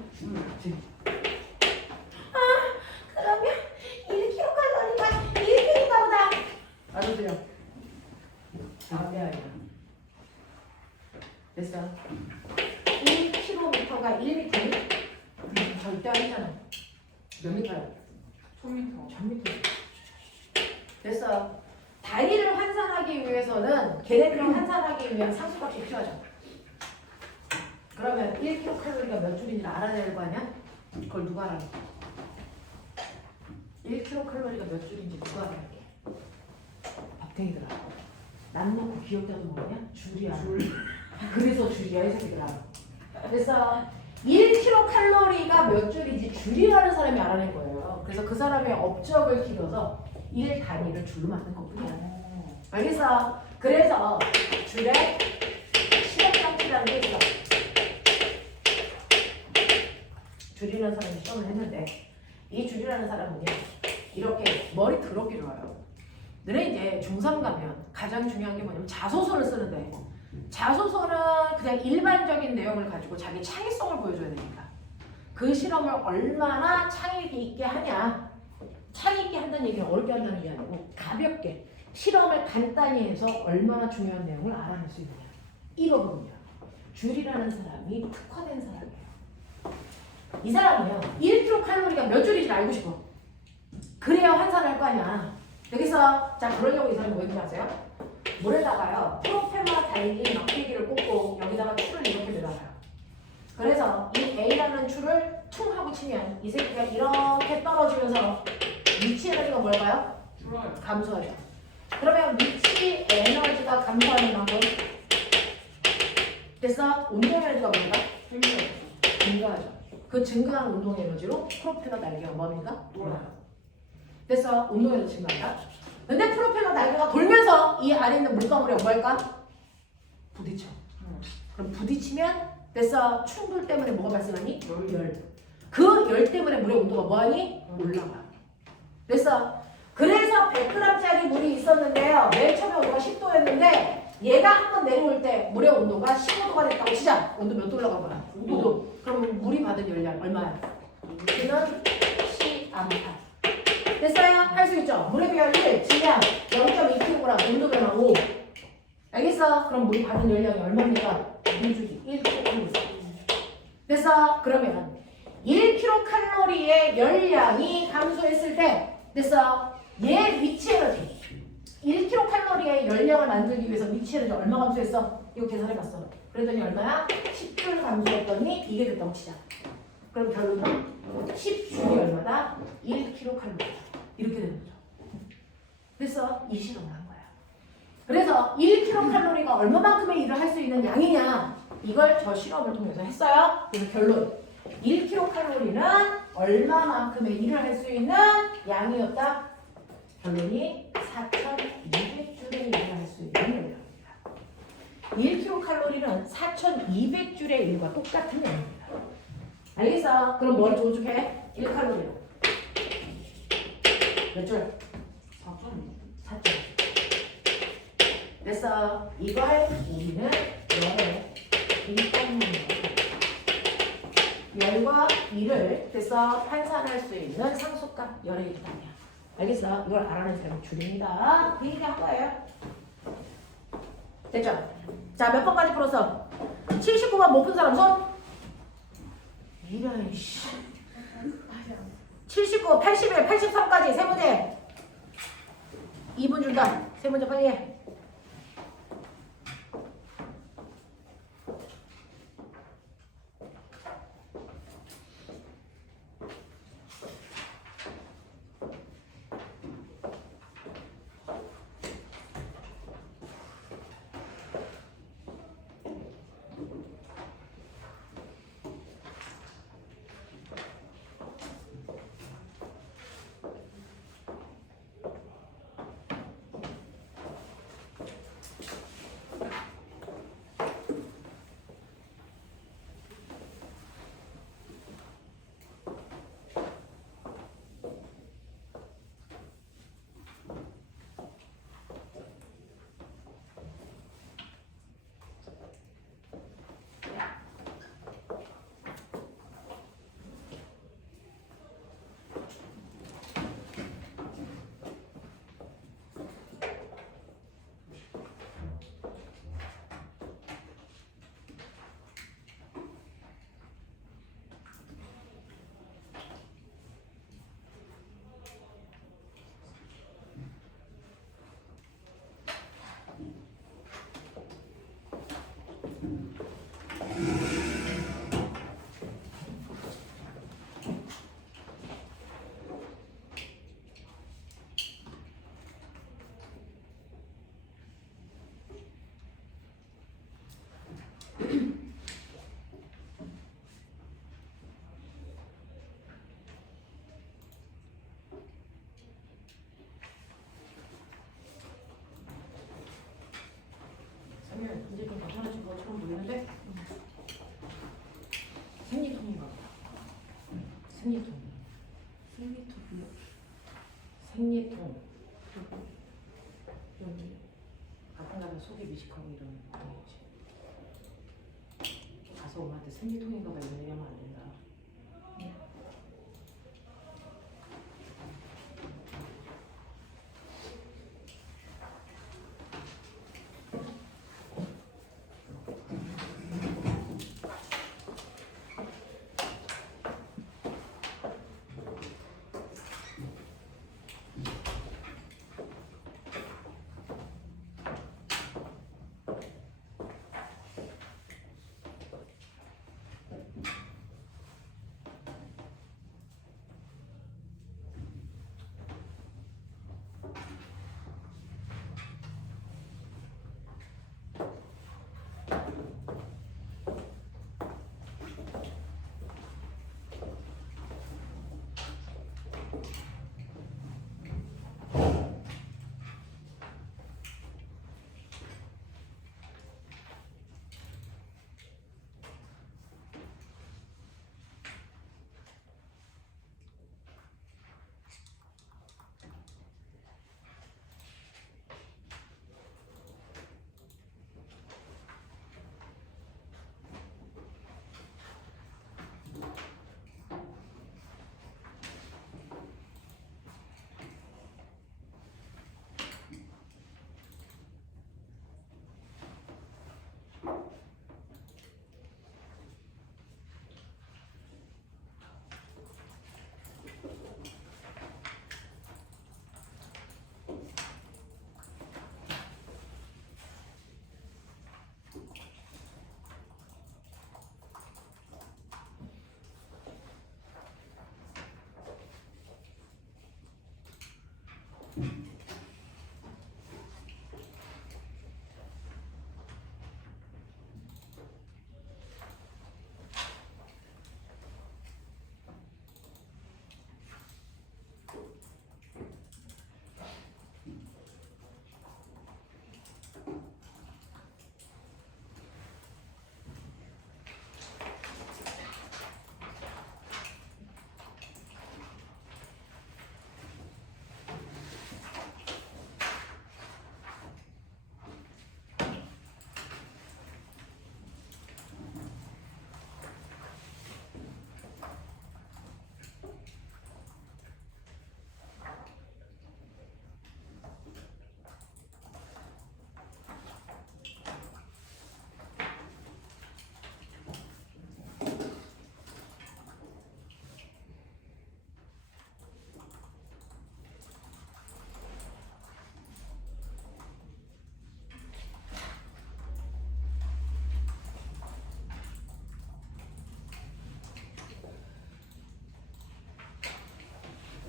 그러면 1kcal가 1kg인가 보다. 알아들려. 다음에 아니야. 됐어. 1km가 1m니? 절대 아니잖아. 몇 미터야? 1000m. 1000m. 됐어. 단위를 환산하기 위해서는 걔네들을 환산하기 위한 상수값이 필요하죠. 그러면 1kcal가 몇 줄인지 알아야 될 거 아니야? 그걸 누가 알아? 1kcal가 몇 줄인지 누가 알아게? 박탱이들아. 남 놓고 기억자도 모르냐? 줄이야. 줄. 그래서 줄이야 이 새끼들아. 그래서 1kcal가 몇 줄인지 줄이라는 사람이 알아낸 거예요. 그래서 그 사람의 업적을 길어서 1 단위를 줄로 만든 것뿐이야. 알겠어? 그래서 줄에 시험장치라는 게 있어. 줄이라는 사람이 시험을 했는데 이 줄이라는 사람은요 이렇게 머리 더럽게 좋아요. 너네 이제 중3 가면 가장 중요한 게 뭐냐면 자소서를 쓰는데 자소서는 그냥 일반적인 내용을 가지고 자기 창의성을 보여줘야 되니까 그 실험을 얼마나 창의력 있게 하냐. 창의 있게 한다는 얘기는 어렵게 한다는 게 아니고 가볍게 실험을 간단히 해서 얼마나 중요한 내용을 알아낼 수 있느냐. 이거거든요. 줄이라는 사람이 특화된 사람이에요. 이 사람은요 1kcal가 몇 줄인지 알고 싶어. 그래야 환산할 거 아니야. 여기서 자 그러려고 이 사람이 뭐 했는지 아세요? 물에다가요 프로페마 달린 막대기를 꽂고 여기다가 추를 이렇게 내려놔요. 그래서 이 A라는 추를 퉁 하고 치면 이 새끼가 이렇게 떨어지면서 미치 에너지가 뭘까요? 줄어요. 감소하죠. 그러면 미치 에너지가 감소하는 만큼 됐어? 운동 에너지가 뭘까? 증가하죠. 그 증가하는 운동 에너지로 프로페러 날개가 뭡니까? 놀아요. 됐어. 운동에도 증가한다. 근데 프로펠러 날개가 돌면서 이 아래 있는 물방울에 뭐 할까? 부딪혀. 그럼 부딪히면 됐어. 충돌 때문에 뭐가 발생하니? 열. 그 열 때문에 물의 온도가 뭐하니? 올라가. 됐어. 그래서 100g짜리 물이 있었는데요. 맨 처음에 온도가 10도였는데 얘가 한번 내려올 때 물의 온도가 15도가 됐다고 치자. 온도 몇 도 올라간 거야? 5도. 그럼 물이 받은 열량 얼마야? Q는 C암파. 됐어요? 할 수 있죠? 물의 비율이 질량 0.2kg, 온도 변화 5. 알겠어? 그럼 물이 받은 열량이 얼마입니까? 1kg. 됐어? 그러면 1kcal의 열량이 감소했을 때 됐어? 얘 위치 에너지 1kcal의 열량을 만들기 위해서 위치 에너지 얼마 감소했어? 이거 계산해봤어. 그랬더니 얼마야? 10줄 감소했더니 이게 됐다고 치자. 그럼 결론은 10줄이 얼마다? 1kcal. 이렇게 되는 거죠. 그래서 이 실험을 한 거야. 그래서 1kcal가 얼마만큼의 일을 할 수 있는 양이냐? 이걸 저 실험을 통해서 했어요. 그래서 결론. 1kcal는 얼마만큼의 일을 할 수 있는 양이었다? 결론이 4,200줄의 일을 할 수 있는 양입니다. 1kcal는 4,200줄의 일과 똑같은 양입니다. 알겠어? 그럼 머리 조직해. 1칼로리로. 몇 줄? 4줄. 됐어. 이걸 우리는 열의 열과 일을 됐어 환산할 수 있는 상속값 열의 일당이야. 알겠어? 이걸 알아낸 사람이 줄입니다. 그 얘기 한 거예요. 됐죠? 자, 몇 번까지 풀었어? 79번 못 푼 사람 손? 이런 씨. 79, 81, 83까지 세 문제. 2분 준다. 세 문제 빨리 해. 이제 좀 괜찮아진 것처럼 보이는데 생리통인가 보다. 생리통. 생리통. 좀 가끔 가면 속이 미식하고 이런 거지. 가서 엄마한테 생리통인가 봐 이런 얘기하면 안 된다.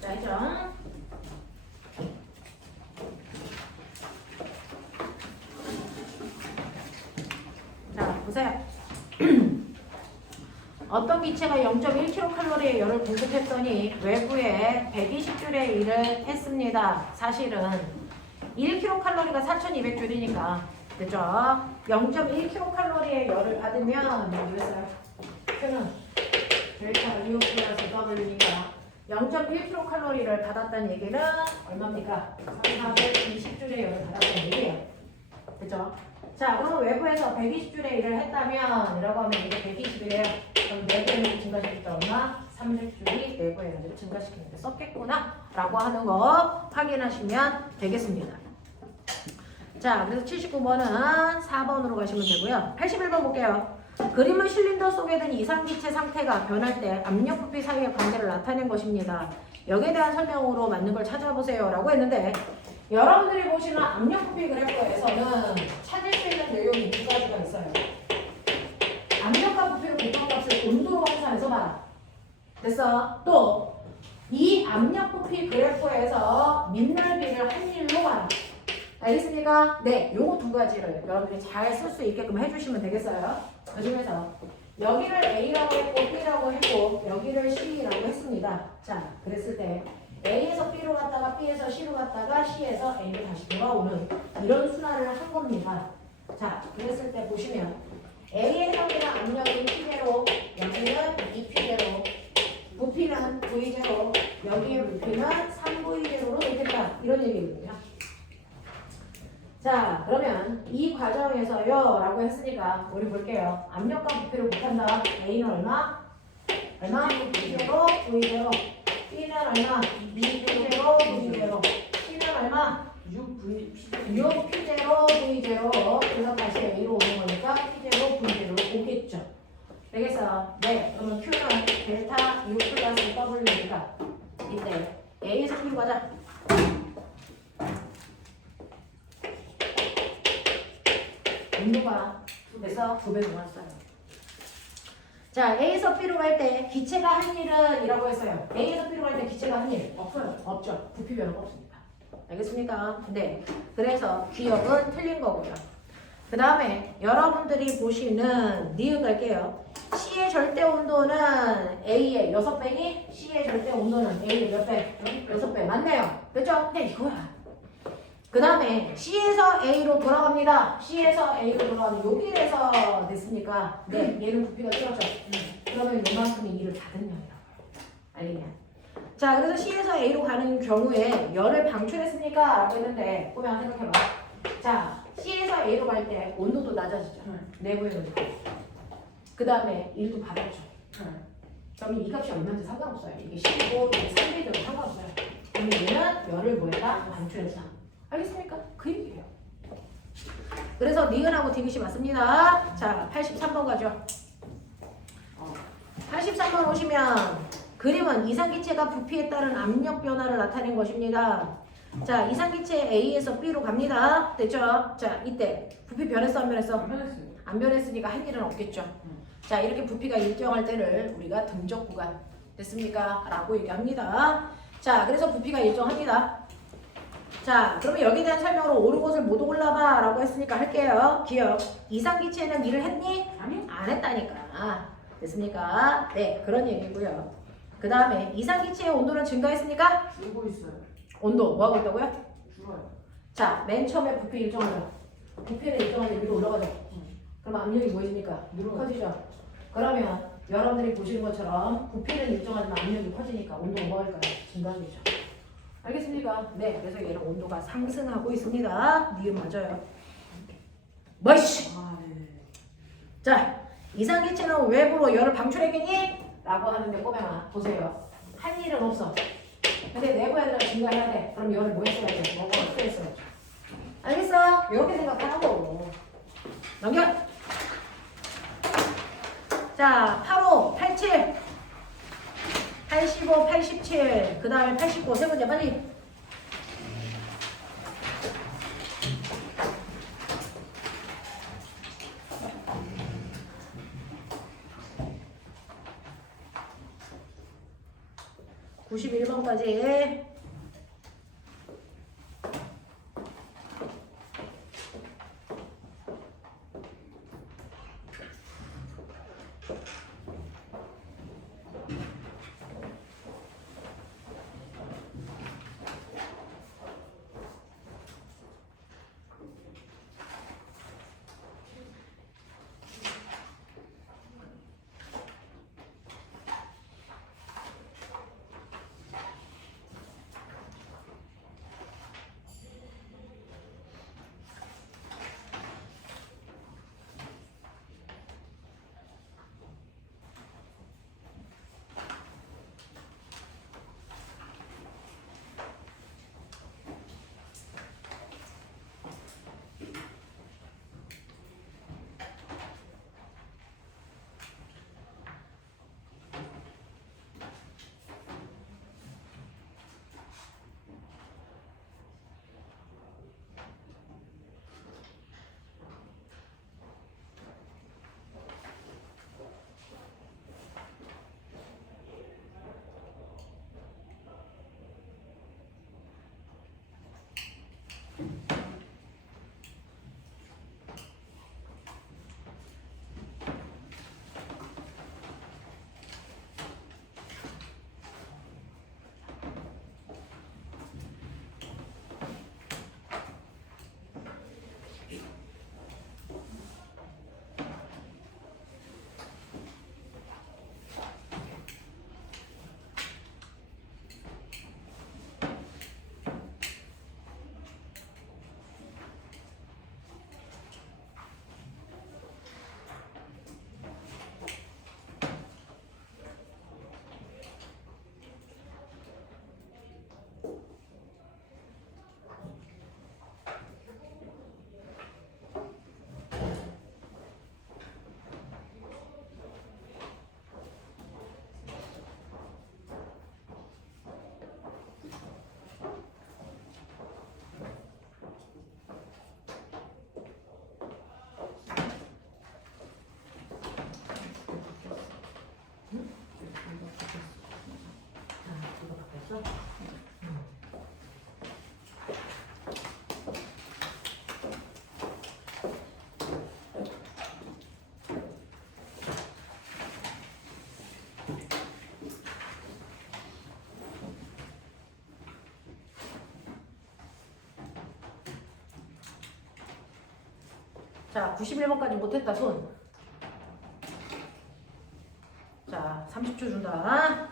자, 있죠? 자, 보세요. 어떤 기체가 0.1kcal의 열을 공급했더니 외부에 120J의 일을 했습니다. 사실은 1kcal가 4200J니까 됐죠? 0.1kcal의 열을 받으면 뭐였어요? 표는 델타 U 플러스 W니까 0.1kcal를 받았다는 얘기는 얼마입니까? 420J의 열을 받았다는 얘기예요. 됐죠? 자, 그럼 외부에서 120J의 일을 했다면 이라고 하면 이게 120이래요. 그럼 내부에는 증가시켰다 얼마? 300J이 내부의 에너지를 증가시키는데 썼겠구나 라고 하는 거 확인하시면 되겠습니다. 자, 그래서 79번은 4번으로 가시면 되고요. 81번 볼게요. 그림은 실린더 속에 든 이상기체 상태가 변할 때 압력 부피 사이의 관계를 나타낸 것입니다. 여기에 대한 설명으로 맞는 걸 찾아보세요 라고 했는데 여러분들이 보시는 압력 부피 그래프에서는 찾을 수 있는 내용이 두 가지가 있어요. 압력과 부피를 곱한값을 온도로 환산해서 봐라. 됐어? 또 이 압력 부피 그래프에서 민날비를 한 일로 봐라. 알겠습니까? 네, 요거 두 가지를 여러분들이 잘 쓸 수 있게끔 해주시면 되겠어요. 그 중에서 여기를 A라고 했고 B라고 했고 여기를 C라고 했습니다. 자, 그랬을 때 A에서 B로 갔다가 B에서 C로 갔다가 C에서 A로 다시 돌아오는 이런 순환을 한 겁니다. 자, 그랬을 때 보시면 A의 형이나 압력은 P제로, 여기는 2P제로, 부피는 V제로, 여기의 부피는 3V제로로 되겠다. 이런 얘기거든요. 자, 그러면 이 과정에서요 라고 했으니까 우리 볼게요. 압력과 부피를 곱한다. A는 얼마? 얼마? V제로, V제로. B는 얼마? 2P제로, V제로. C는 얼마? 6P제로, V제로. 그래서 다시 A로 오는 거니까 P제로, V제로 오겠죠. 되겠어? 네. 그러면 Q는 델타 U 플러스 W니까 이때 A에서 B로 가자. 온도가 2배에서 2배 넘었어요. 자, A에서 B로 갈 때 기체가 한 일은 이라고 했어요. A에서 B로 갈 때 기체가 한 일 없어요. 없죠. 부피 변화가 없습니다. 알겠습니까? 네. 그래서 기억은 틀린 거고요. 그 다음에 여러분들이 보시는 니은 갈게요. C의 절대 온도는 A의 6배니 C의 절대 온도는 A의 몇 배? 6배. 맞네요. 그렇죠? 네, 이거야. 그 다음에 C에서 A로 돌아갑니다. C에서 A로 돌아가면 여기에서 됐으니까 네, 얘는 부피가 줄었죠. 그러면 요만큼의 일을 받은 열이라고. 알겠냐? 자, 그래서 C에서 A로 가는 경우에 열을 방출했습니까? 라고 했는데 보면 생각해봐. 자, C에서 A로 갈 때 온도도 낮아지죠. 내부의 온도. 그 다음에 일도 받았죠. 그러면 이 값이 얼마인지 상관없어요. 이게 15, 이게 3배도 상관없어요. 그러면 얘는 열을 뭐했다? 방출했다. 알겠습니까? 그 얘기예요. 그래서 니은하고 디귿이 맞습니다. 자, 83번 가죠. 83번 오시면 그림은 이상기체가 부피에 따른 압력 변화를 나타낸 것입니다. 자, 이상기체 A에서 B로 갑니다. 됐죠? 자, 이때 부피 변했어 안 변했어? 안 변했으니까 할 일은 없겠죠. 자, 이렇게 부피가 일정할 때를 우리가 등적 구간 됐습니까? 라고 얘기합니다. 자, 그래서 부피가 일정합니다. 자, 그러면 여기에 대한 설명으로 옳은 것을 모두 골라봐 라고 했으니까 할게요. 기억. 이상기체는 일을 했니? 아니요. 안 했다니까. 됐습니까? 네, 그런 얘기고요. 그 다음에 이상기체의 온도는 증가했습니까? 줄고 있어요. 온도 뭐 하고 있다고요? 줄어요. 자, 맨 처음에 부피 일정하죠. 부피는 일정한데 위로 올라가죠. 그럼 압력이 뭐해집니까? 늘어요. 커지죠. 그러면 여러분들이 보시는 것처럼 부피는 일정하지만 압력이 커지니까 온도가 뭐 할까요? 증가하겠죠. 알겠습니까? 네, 그래서 얘는 온도가 상승하고 있습니다. 니은 맞아요. 뭐이씨! 아, 네. 자, 이상기체는 외부로 열을 방출했겠니? 라고 하는데 꼬맹아 보세요. 한 일은 없어. 근데 내부 에너지가 증가해야 돼. 그럼 열을 뭐 했어야 돼? 뭐가 없어야죠. 알겠어? 이렇게 생각하는 거고. 넘겨. 자, 85, 87, 85, 87, 그 다음에 89. 세 번째 빨리. (91번까지) 자, 91번까지 못했다, 손. 자, 30초 준다.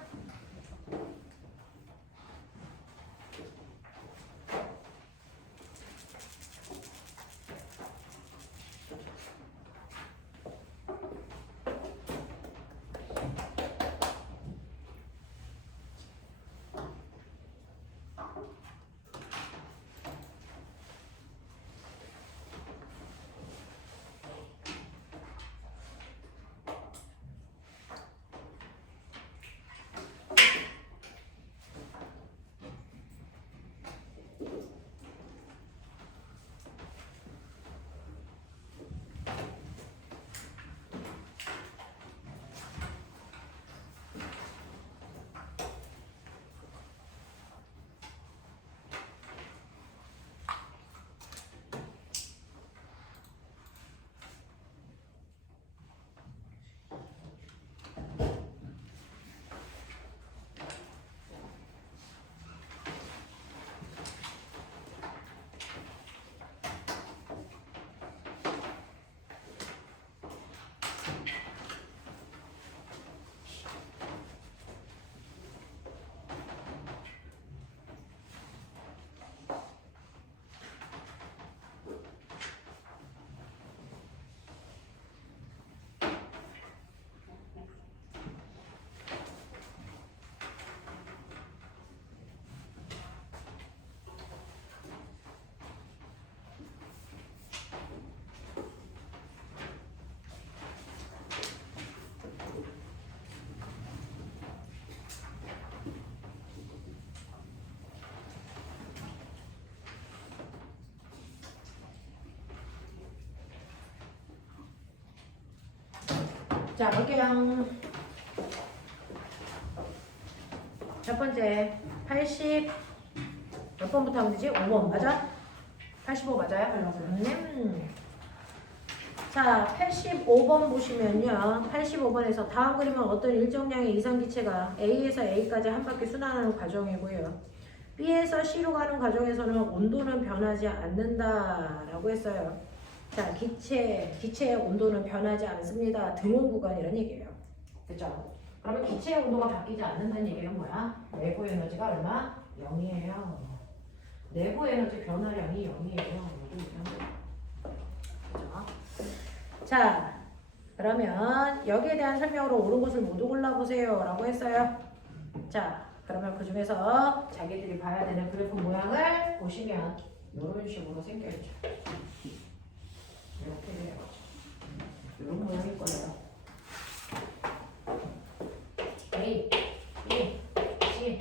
자, 볼게요. 첫 번째 80 몇 번부터 하면 되지? 5번 맞아? 85 맞아요? 자, 85번 보시면요. 85번에서 다음 그림은 어떤 일정량의 이상기체가 A에서 A까지 한 바퀴 순환하는 과정이고요. B에서 C로 가는 과정에서는 온도는 변하지 않는다라고 했어요. 자, 기체의 온도는 변하지 않습니다. 등온 구간이라는 얘기예요. 그죠? 그러면 기체의 온도가 바뀌지 않는다는 얘기는 뭐야? 내부 에너지가 얼마? 0이에요. 내부 에너지 변화량이 0이에요. 그죠? 자, 그러면 여기에 대한 설명으로 옳은 것을 모두 골라보세요 라고 했어요. 자, 그러면 그 중에서 자기들이 봐야 되는 그래프 모양을 보시면 이런 식으로 생겨있죠. 이렇게 돼요. 이런 모양일 거예요. A, B, C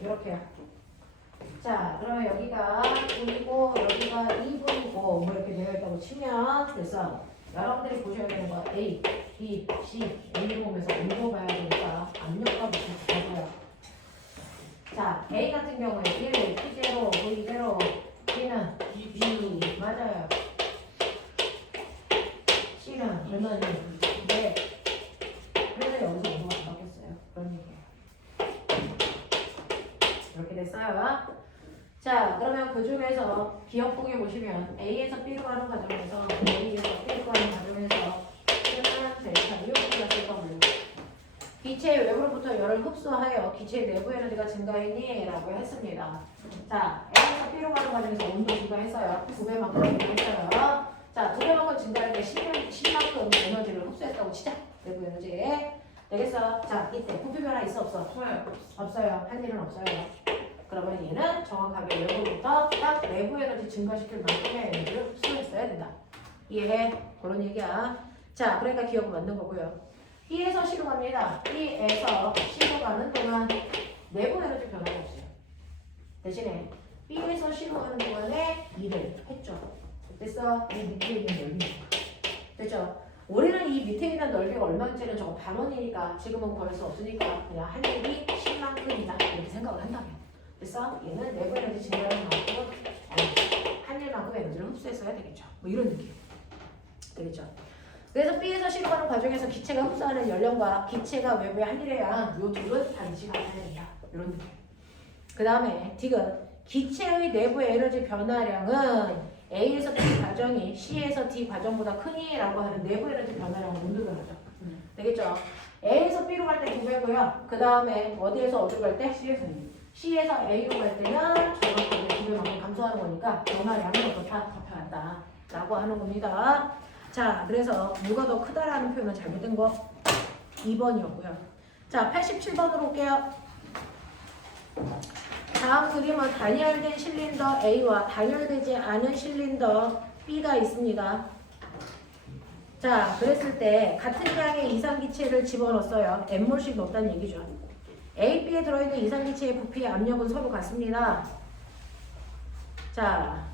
이렇게요. 자, 그러면 여기가 1이고 여기가 2분이고 뭐 이렇게 되어 있다고 치면 그래서 여러분들이 보셔야 되는 거 A, B, C, A를 보면서 온도 봐야 되니까 압력값을 봐줘요. 자, A 같은 경우에 1, T0, V0, B는 B, 맞아요. C는 얼마니? 네. 그래서 여기서 온도가 안 바뀌었어요. 그런 얘기예요. 이렇게 됐어요. 자, 그러면 그 중에서 기억봉에 보시면 A에서 B로 가는 과정에서 A에서 B로 가는 과정에서 Q는 델타 U 플러스 W. 기체의 외부로부터 열을 흡수하여 기체의 내부 에너지가 증가했니? 라고 했습니다. 자, A에서 B로 가는 과정에서 온도 증가했어요. 2배만큼 증가했어요. 자, 2배만큼 증가할 때 10만큼 에너지를 흡수했다고 치자. 내부 에너지. 되겠어? 자, 이때 부피 변화 있어 없어? 없어요. 한 일은 없어요. 그러면 얘는 정확하게 외부부터 딱 내부 에너지 증가시킬 만큼의 에너지를 흡수했어야 된다. 이해해? 그런 얘기야. 자, 그러니까 기억을 만든 거고요. B에서 C로 갑니다. B에서 C로 가는 동안 내부 에너지 변화가 없어요. 대신에 B에서 C로 가는 동안에 일을 했죠. 됐어? 이 밑에 있는 넓이. 됐죠? 우리는 이 밑에 있는 넓이가 얼마인지는 저거 반원이니까 지금은 구할 수 없으니까 그냥 할 일이 10만큼이다 이렇게 생각을 한다면. 그래서 얘는 내부 에너지 증가하는 만큼은 한 일만큼 에너지를 흡수했어야 되겠죠. 뭐 이런 느낌. 되겠죠. 그래서 B에서 C로 가는 과정에서 기체가 흡수하는 연령과 기체가 외부에 한 일에 의한 요 둘은 반드시 같아야 된다. 이런 느낌. 그 다음에 D는 기체의 내부의 에너지 변화량은 A에서 B 과정이 C에서 D 과정보다 크니? 라고 하는 내부 에너지 변화량은 온도 변화죠. 되겠죠? A에서 B로 갈 때 2배고요. 그 다음에 어디에서 어디로 갈 때? C에서 A로 갈 때는 정확하게 2배만큼 감소하는 거니까 변화량은 어떻다? 같다. 라고 하는 겁니다. 자, 그래서 누가 더 크다라는 표현은 잘못된 거 2번이었고요. 자, 87번으로 올게요. 다음 그림은 단열된 실린더 A와 단열되지 않은 실린더 B가 있습니다. 자, 그랬을 때 같은 양의 이상기체를 집어넣었어요. N몰씩 넣었다는 얘기죠. A, B에 들어있는 이상기체의 부피의 압력은 서로 같습니다. 자,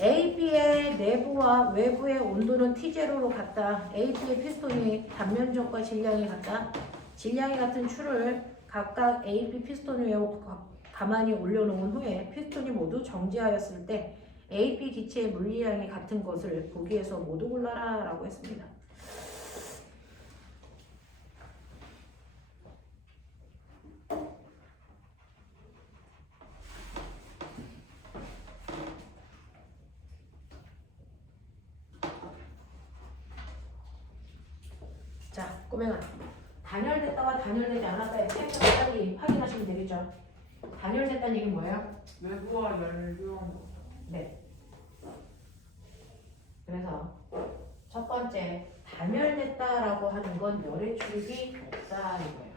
A, B의 내부와 외부의 온도는 T0로 같다. A, B의 피스톤이 단면적과 질량이 같다. 질량이 같은 추를 각각 A, B 피스톤 위에 가만히 올려놓은 후에 피스톤이 모두 정지하였을 때 A, B 기체의 물리량이 같은 것을 보기에서 모두 골라라 라고 했습니다. 자, 꼬맹아. 단열됐다와 단열되지 않았다의 차이를 확인하시면 되겠죠. 단열됐다는 얘기는 뭐예요? 외부와 열용. 네. 그래서 첫 번째 단열됐다라고 하는 건 열의 출입이 없다 이거예요.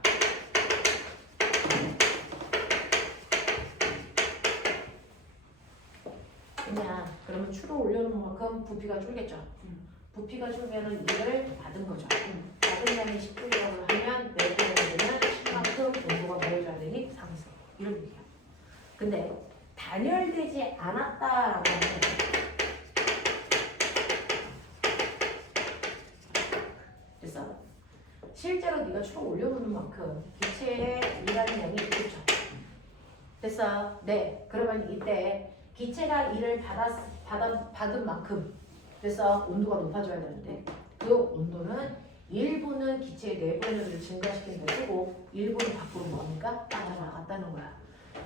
그냥 그러면 추를 올려놓은 만큼 부피가 줄겠죠. 부피가 줄면은 이를 받은 거죠. 받은 양이 10J라고 하면 내부 에너지는 10만큼 온도가 모여져야 되니 상승. 이런 얘기야. 근데 단열되지 않았다라고 하면 실제로 네가 추로 올려놓는 만큼 기체에 일하는 양이 그렇죠. 됐어? 네. 그러면 이때 기체가 일을 받은 만큼 됐어? 온도가 높아져야 되는데 그 온도는 일부는 기체의 내부 에너지를 증가시키는 데 쓰고 일부는 밖으로 뭐합니까? 빠져나갔다는 거야.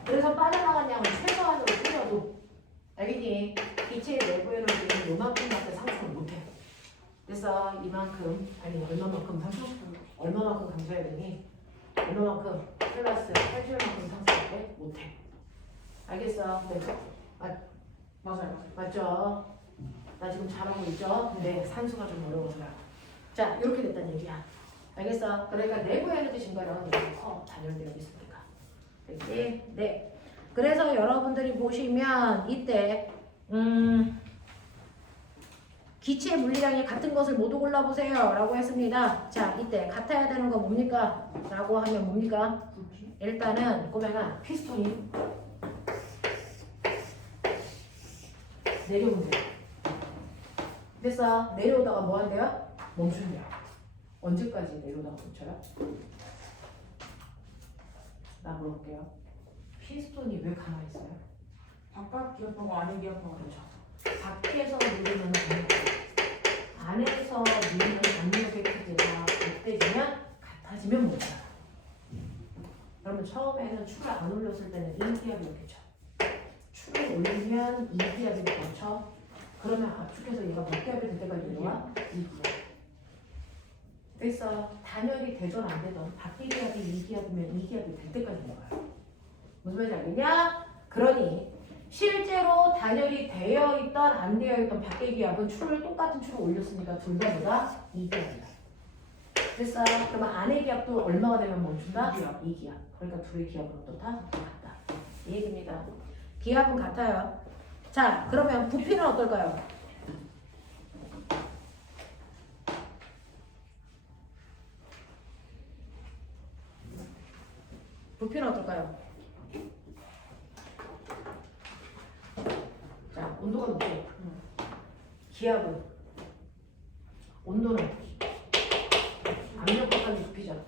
그래서 빠져나간 양을 최소한으로 줄여도 알겠니? 기체의 내부 에너지는 요만큼밖에 상승을 못해. 그래서 이만큼 아니 얼마만큼 상승? 얼마만큼 감소해야 되니? 얼마만큼 플러스 8kg만큼 상승할 못해. 알겠어? 네. 맞아요. 맞죠? 나 지금 잘하고 있죠? 근데 산수가 좀 어려워서요. 자, 이렇게 됐다는 얘기야. 알겠어? 그러니까 내부 에너지 증가량은 이렇게 단열되어 있으니까. 됐지? 네. 그래서 여러분들이 보시면 이때 기체 물리량이 같은 것을 모두 골라보세요 라고 했습니다. 자, 이때 같아야 되는 거 뭡니까? 라고 하면 뭡니까? 일단은 꼬맹아 피스톤이 내려온대요. 그래서 내려오다가 뭐 한대요? 멈춘대요. 언제까지 내려오다가 멈춰요? 나 물어볼게요. 피스톤이 왜 가만히 있어요? 바깥 기압하고 안에 기압하고 그렇죠. 밖에서 누르면 안에서 누르는 압력의 크기가 같아지면 같아지면 뭐야? 그러면 처음에는 추를 안 올렸을 때는 1기압이었겠죠. 추를 올리면 2기압이 되겠죠. 그러면 압축해서 얘가 몇 기압이 될 때까지 내려와? 2기압. 그래서 단열이 되든 안 되든 밖의 기압이 2기압이면 2기압이 될 때까지 내려와요. 무슨 말인지 알겠냐? 그러니 실제로 단열이 되어 있던 안 되어 있던 밖의 기압은 똑같은 추를 올렸으니까 둘 다 뭐다? 2기압이다. 됐어? 그러면 안의 기압도 얼마가 되면 멈춘다? 2기압. 그러니까 둘의 기압은 어떻다? 같다. 이 얘기입니다. 기압은 같아요. 자, 그러면 부피는 어떨까요? 부피는 어떨까요? 자, 온도가 높고 기압은 온도는 압력과 부피죠.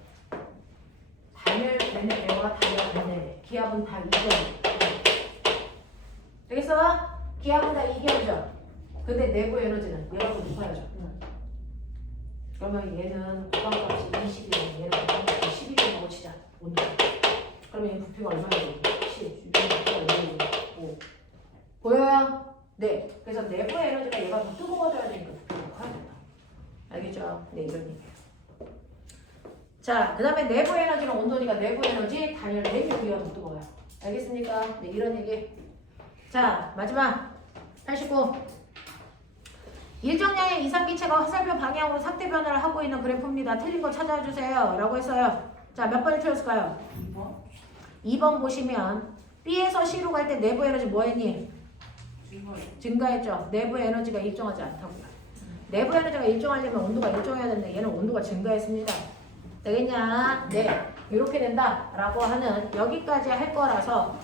단열되는 애와 단열되는 기압은 다 2기압. 되겠어? 기압은 다 2기압이죠. 근데 내부 에너지는 얘가 더 높아야죠. 그러면 얘는 고강값이 20이면 얘는 고강값이 12라고 치자. 온도. 그러면 얘 부피가 얼마나 되겠니? 10. 부피가 얼마나 되겠니? 5. 보여요? 네. 그래서 내부 에너지가 얘가 더 뜨거워져야 되니까 부피가 커야 된다. 알겠죠? 네, 이런 얘기예요. 자, 그 다음에 내부 에너지는 온도니까 내부 에너지 단열 내부기가 더 뜨거워요. 알겠습니까? 네, 이런 얘기. 자, 마지막 89. 일정량의 이상기체가 화살표 방향으로 상태 변화를 하고 있는 그래프입니다. 틀린 거 찾아와 주세요. 라고 했어요. 자, 몇 번이 틀렸을까요? 2번? 2번 보시면 B에서 C로 갈 때 내부 에너지 뭐 했니? 증가했죠. 내부 에너지가 일정하지 않다고요. 내부 에너지가 일정하려면 온도가 일정해야 되는데 얘는 온도가 증가했습니다. 되겠냐? 네. 이렇게 된다. 라고 하는 여기까지 할 거라서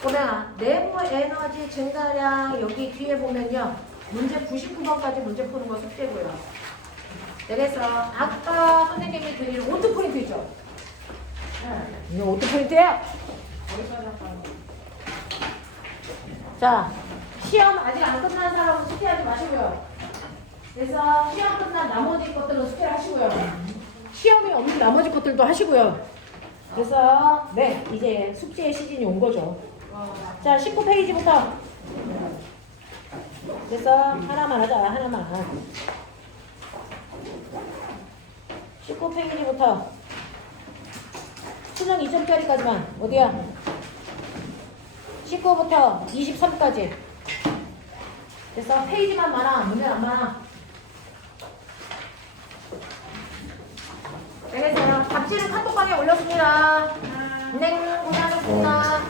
보면 내부 에너지 증가량 여기 뒤에 보면요. 문제 99번까지 문제 푸는 거 숙제고요. 그래서 아까 선생님이 드릴 오토 프린트 있죠? 이거 오토 프린트예요. 거기까지 할까요? 자, 시험 아직 안 끝난 사람은 숙제하지 마시고요. 그래서 시험 끝난 나머지 것들은 숙제를 하시고요. 시험이 없는 나머지 것들도 하시고요. 그래서 네, 이제 숙제의 시즌이 온 거죠. 자, 19페이지부터. 그래서 하나만 하자, 하나만. 19페이지부터 수능 2점짜리까지만. 어디야? 19부터 23까지. 그래서 페이지만 많아, 문제는 안 많아. 알겠어요. 답지는 카톡방에 올렸습니다. 네, 고생하셨습니다.